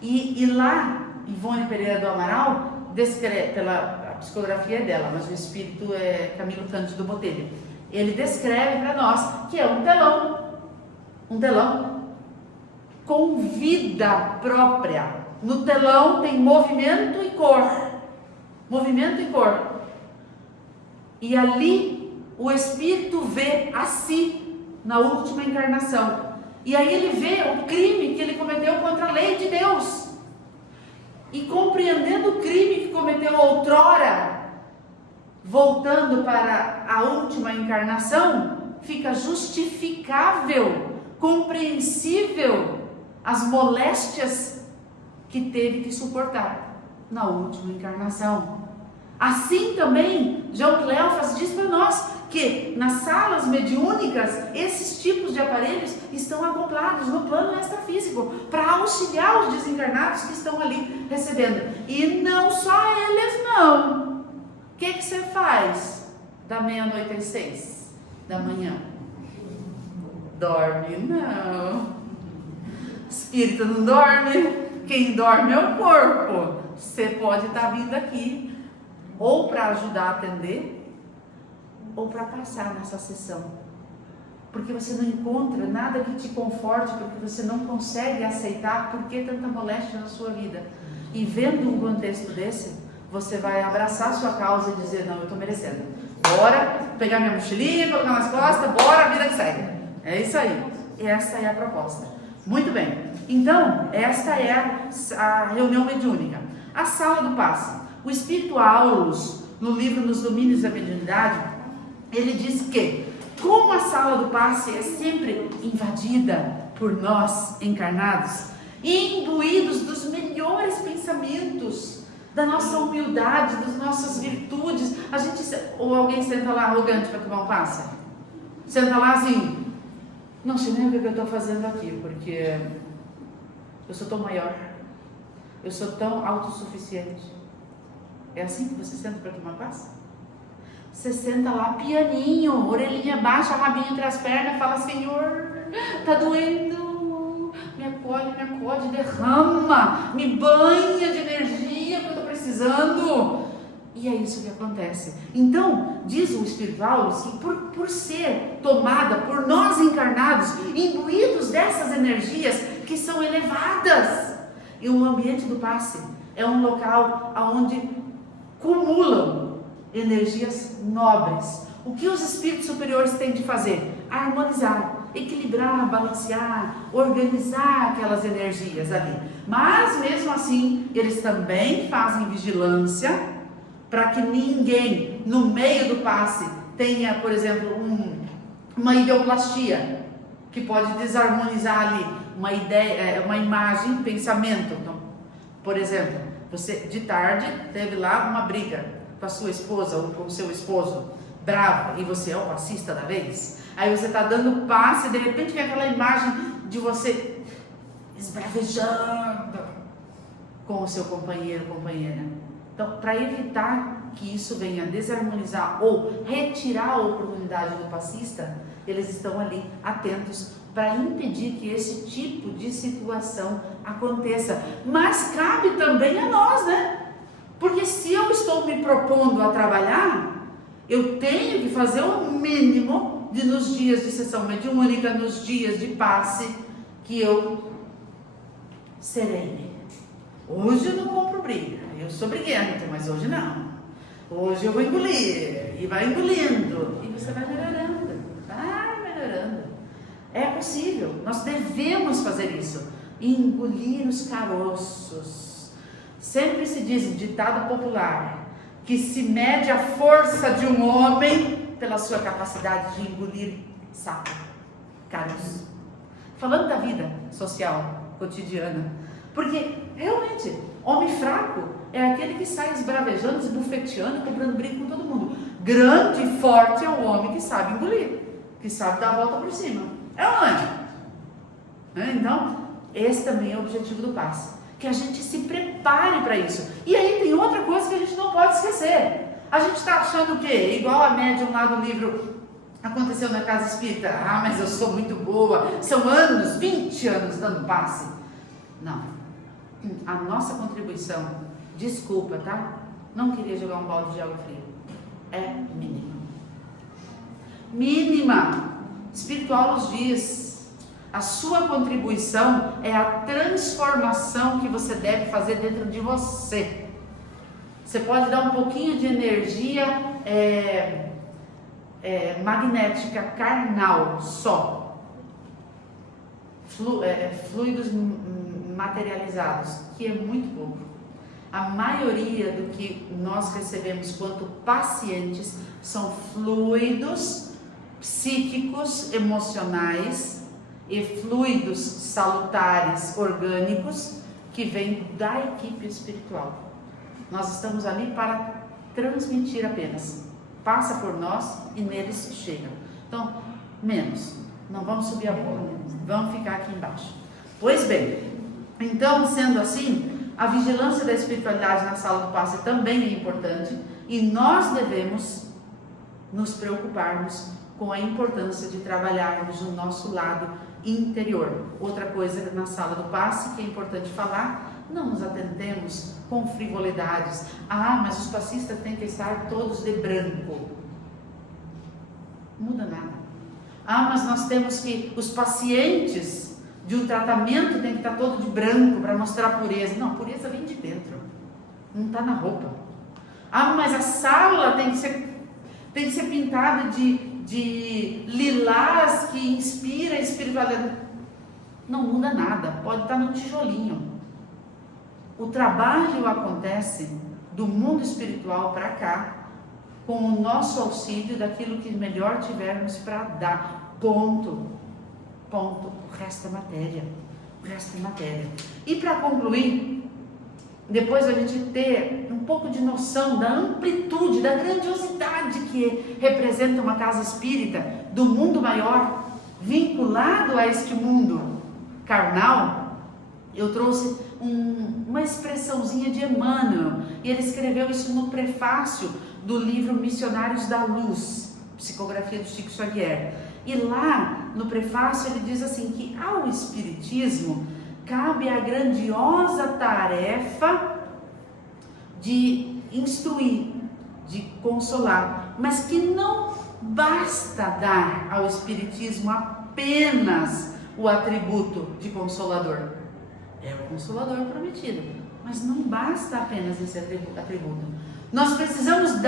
E lá, Ivone Pereira do Amaral descreve, pela psicografia dela, mas o espírito é Camilo Cândido Botelho. Ele descreve para nós que é um telão com vida própria. No telão tem movimento e cor. E ali o espírito vê a si na última encarnação. E aí ele vê o crime que ele cometeu contra a lei de Deus. E compreendendo o crime que cometeu outrora, voltando para a última encarnação, fica justificável, compreensível as moléstias que teve que suportar na última encarnação. Assim também, João Cleofas diz para nós que nas salas mediúnicas, esses tipos de aparelhos estão acoplados no plano extrafísico, para auxiliar os desencarnados que estão ali recebendo. E não só eles não. O que você faz da meia-noite às 6 da manhã? Dorme? Não. Espírito não dorme. Quem dorme é o corpo. Você pode estar vindo aqui ou para ajudar a atender, ou para passar nessa sessão, porque você não encontra nada que te conforte, porque você não consegue aceitar por que tanta moléstia na sua vida. E vendo um contexto desse, você vai abraçar a sua causa e dizer: não, eu estou merecendo, bora pegar minha mochilinha, colocar nas costas, bora, a vida que segue. É isso aí, essa é a proposta. Muito bem, então esta é a reunião mediúnica. A sala do passe. O espírito Aulus, no livro Nos Domínios da Mediunidade, ele diz que, como a sala do passe é sempre invadida por nós encarnados, imbuídos dos melhores pensamentos, da nossa humildade, das nossas virtudes, ou alguém senta lá arrogante para tomar um passe? Senta lá assim: não sei nem o que eu estou fazendo aqui, porque eu sou tão maior, eu sou tão autossuficiente. É assim que você senta para tomar passe? Você senta lá pianinho, orelhinha baixa, rabinho entre as pernas, e fala: Senhor, tá doendo, me acode, derrama, me banha de energia que eu estou precisando. E é isso que acontece. Então, diz o Espírito Aulus que por ser tomada por nós encarnados, imbuídos dessas energias que são elevadas, e o ambiente do passe é um local onde cumulam energias nobres. O que os espíritos superiores têm de fazer? Harmonizar, equilibrar, balancear, organizar aquelas energias ali. Mas mesmo assim, eles também fazem vigilância para que ninguém no meio do passe tenha, por exemplo, uma ideoplastia que pode desarmonizar ali uma ideia, uma imagem, pensamento. Então, por exemplo, você de tarde teve lá uma briga com a sua esposa ou com o seu esposo, bravo, e você é o passista da vez. Aí você está dando passe e de repente vem aquela imagem de você esbravejando com o seu companheiro ou companheira. Então, para evitar que isso venha desarmonizar ou retirar a oportunidade do passista, eles estão ali atentos para impedir que esse tipo de situação aconteça. Mas cabe também a nós, né? Porque se eu estou me propondo a trabalhar, eu tenho que fazer o mínimo de, nos dias de sessão mediúnica, nos dias de passe, que eu serene. Hoje eu não compro briga, eu sou briguento, mas hoje não. Hoje eu vou engolir, e vai engolindo, e você vai melhorando. É possível, nós devemos fazer isso, engolir os caroços. Sempre se diz, ditado popular, que se mede a força de um homem pela sua capacidade de engolir sapo, caroço. Falando da vida social, cotidiana, porque realmente, homem fraco é aquele que sai esbravejando, esbufeteando, comprando briga com todo mundo. Grande e forte é o homem que sabe engolir, que sabe dar a volta por cima. É onde? Então, esse também é o objetivo do passe, que a gente se prepare para isso. E aí tem outra coisa que a gente não pode esquecer. A gente está achando o quê? Igual a médium lá do livro Aconteceu na Casa Espírita. Ah, mas eu sou muito boa. São anos, 20 anos dando passe. Não. A nossa contribuição, desculpa, tá? Não queria jogar um balde de água fria. É mínima. Mínima. Espiritual nos diz. A sua contribuição é a transformação que você deve fazer dentro de você. Você pode dar um pouquinho de energia magnética, carnal, só. Fluidos materializados, que é muito pouco. A maioria do que nós recebemos quanto pacientes são fluidos psíquicos, emocionais e fluidos salutares, orgânicos, que vêm da equipe espiritual. Nós estamos ali para transmitir apenas. Passa por nós e neles chega. Então, menos. Não vamos subir a bola. Vamos ficar aqui embaixo. Pois bem, então, sendo assim, a vigilância da espiritualidade na sala do passe também é importante. E nós devemos nos preocuparmos com a importância de trabalharmos o nosso lado interior. Outra coisa na sala do passe que é importante falar: não nos atendemos com frivolidades. Ah, mas os passistas têm que estar todos de branco. Não muda nada. Ah, mas nós temos que, os pacientes de um tratamento têm que estar todo de branco para mostrar pureza. Não, pureza vem de dentro, não está na roupa. Ah, mas a sala tem que ser pintada de lilás que inspira a espiritualidade. Não muda nada, pode estar no tijolinho. O trabalho acontece do mundo espiritual para cá, com o nosso auxílio daquilo que melhor tivermos para dar. Ponto. O resto é matéria. E para concluir, depois a gente ter um pouco de noção da amplitude, da grandiosidade que representa uma casa espírita, do mundo maior, vinculado a este mundo carnal, eu trouxe uma expressãozinha de Emmanuel, e ele escreveu isso no prefácio do livro Missionários da Luz, psicografia do Chico Xavier. E lá no prefácio ele diz assim, que ao Espiritismo cabe a grandiosa tarefa de instruir, de consolar, mas que não basta dar ao Espiritismo apenas o atributo de consolador. É o consolador prometido, mas não basta apenas esse atributo. Nós precisamos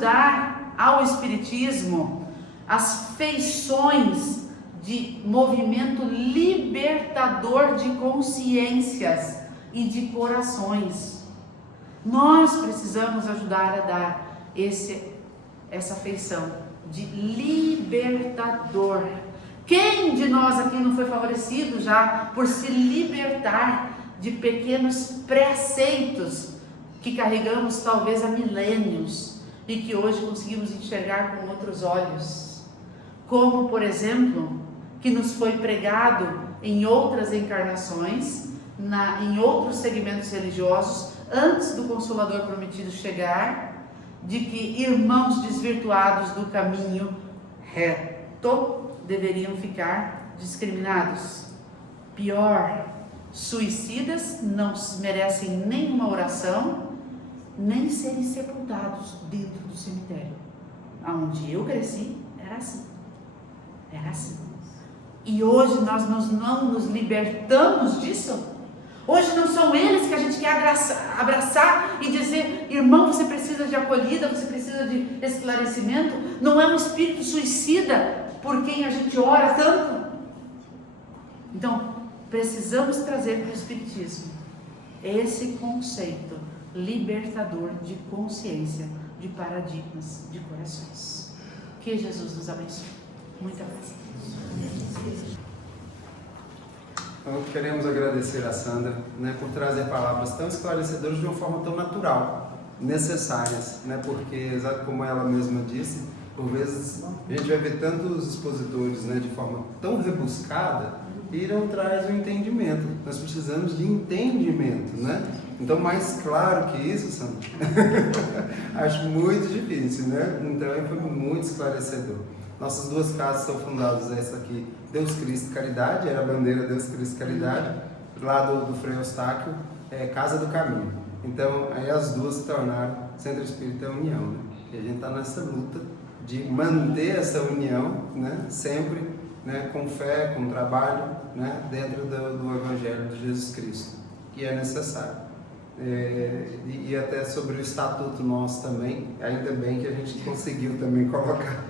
dar ao Espiritismo as feições de movimento libertador de consciências e de corações. Nós precisamos ajudar a dar essa feição de libertador. Quem de nós aqui não foi favorecido já por se libertar de pequenos preceitos que carregamos talvez há milênios e que hoje conseguimos enxergar com outros olhos? Como, por exemplo, que nos foi pregado em outras encarnações, em outros segmentos religiosos, antes do Consolador Prometido chegar, de que irmãos desvirtuados do caminho reto deveriam ficar discriminados. Pior, suicidas não merecem nenhuma oração, nem serem sepultados dentro do cemitério. Aonde eu cresci, era assim. E hoje nós não nos libertamos disso. Hoje não são eles que a gente quer abraçar e dizer: irmão, você precisa de acolhida, você precisa de esclarecimento. Não é um espírito suicida por quem a gente ora tanto. Então, precisamos trazer para o Espiritismo esse conceito libertador de consciência, de paradigmas de corações. Que Jesus nos abençoe. Muita paz. Então, queremos agradecer a Sandra, né, por trazer palavras tão esclarecedoras de uma forma tão natural, necessárias, né, porque, como ela mesma disse, por vezes a gente vai ver tantos expositores, né, de forma tão rebuscada e não traz o entendimento. Nós precisamos de entendimento, né? Então, mais claro que isso, Sandra, acho muito difícil, né? Então, foi muito esclarecedor. Nossas duas casas são fundadas, essa aqui, Deus Cristo Caridade, era a bandeira Deus Cristo Caridade, lá do Frei Eustáquio, Casa do Caminho. Então, aí as duas se tornaram Centro Espírita União, né? E a gente está nessa luta de manter essa união, né? Sempre, né? Com fé, com trabalho, né? Dentro do Evangelho de Jesus Cristo, que é necessário. E até sobre o estatuto nosso também, ainda bem que a gente conseguiu também colocar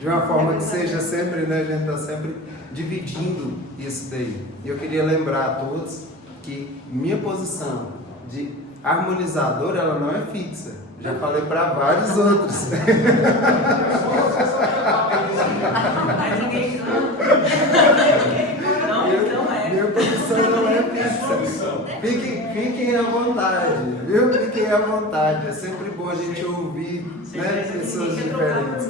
de uma forma que seja sempre, né, a gente está sempre dividindo isso daí. E eu queria lembrar a todos que minha posição de harmonizador, ela não é fixa. Já falei para vários outros. Minha posição não é fixa. Fiquem à vontade, viu? Fiquem à vontade. É sempre bom a gente ouvir, né, pessoas diferentes.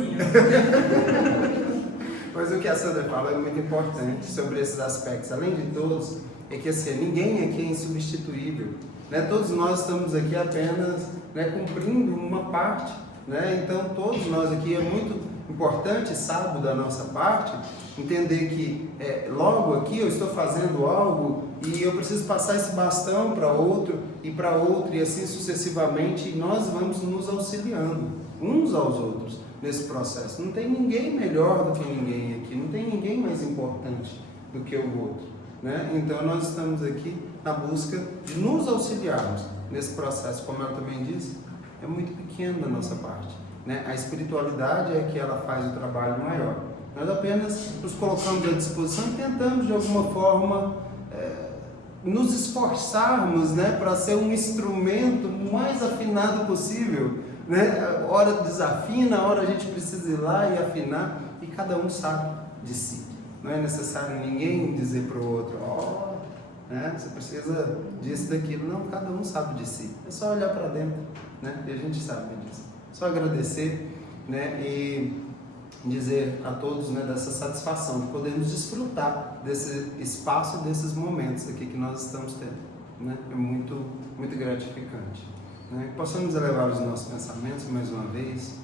Mas o que a Sandra fala é muito importante sobre esses aspectos. Além de todos, é que assim, ninguém aqui é insubstituível. Né? Todos nós estamos aqui apenas, né, cumprindo uma parte. Né? Então, todos nós aqui é muito importante, sábio da nossa parte, entender que logo aqui eu estou fazendo algo e eu preciso passar esse bastão para outro e assim sucessivamente, e nós vamos nos auxiliando uns aos outros nesse processo. Não tem ninguém melhor do que ninguém aqui, não tem ninguém mais importante do que o outro. Né? Então nós estamos aqui na busca de nos auxiliarmos nesse processo, como ela também disse, é muito pequeno da nossa parte. Né? A espiritualidade é que ela faz o trabalho maior. Nós apenas nos colocamos à disposição e tentamos de alguma forma nos esforçarmos, né, para ser um instrumento mais afinado possível. Né? Hora desafina, hora a gente precisa ir lá e afinar, e cada um sabe de si. Não é necessário ninguém dizer para o outro, né, você precisa disso, daquilo. Não, cada um sabe de si. É só olhar para dentro, né, e a gente sabe disso. Só agradecer, né, e dizer a todos, né, dessa satisfação de podermos desfrutar desse espaço, desses momentos aqui que nós estamos tendo. Né? É muito, muito gratificante. Né? Possamos elevar os nossos pensamentos mais uma vez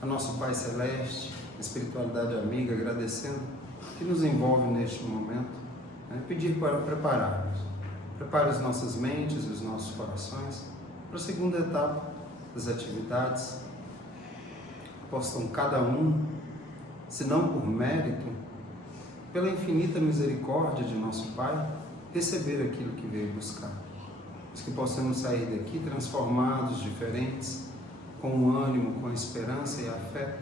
a nosso Pai Celeste, a espiritualidade amiga, agradecendo que nos envolve neste momento, né? Pedir para prepararmos. Prepare as nossas mentes, os nossos corações para a segunda etapa das atividades. Possam cada um, se não por mérito, pela infinita misericórdia de nosso Pai, receber aquilo que veio buscar. Mas que possamos sair daqui transformados, diferentes, com o ânimo, com a esperança e a fé,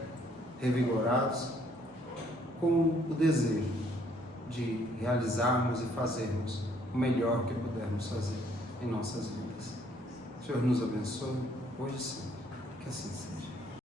revigorados, com o desejo de realizarmos e fazermos o melhor que pudermos fazer em nossas vidas. O Senhor nos abençoe, hoje e sempre. Que assim seja.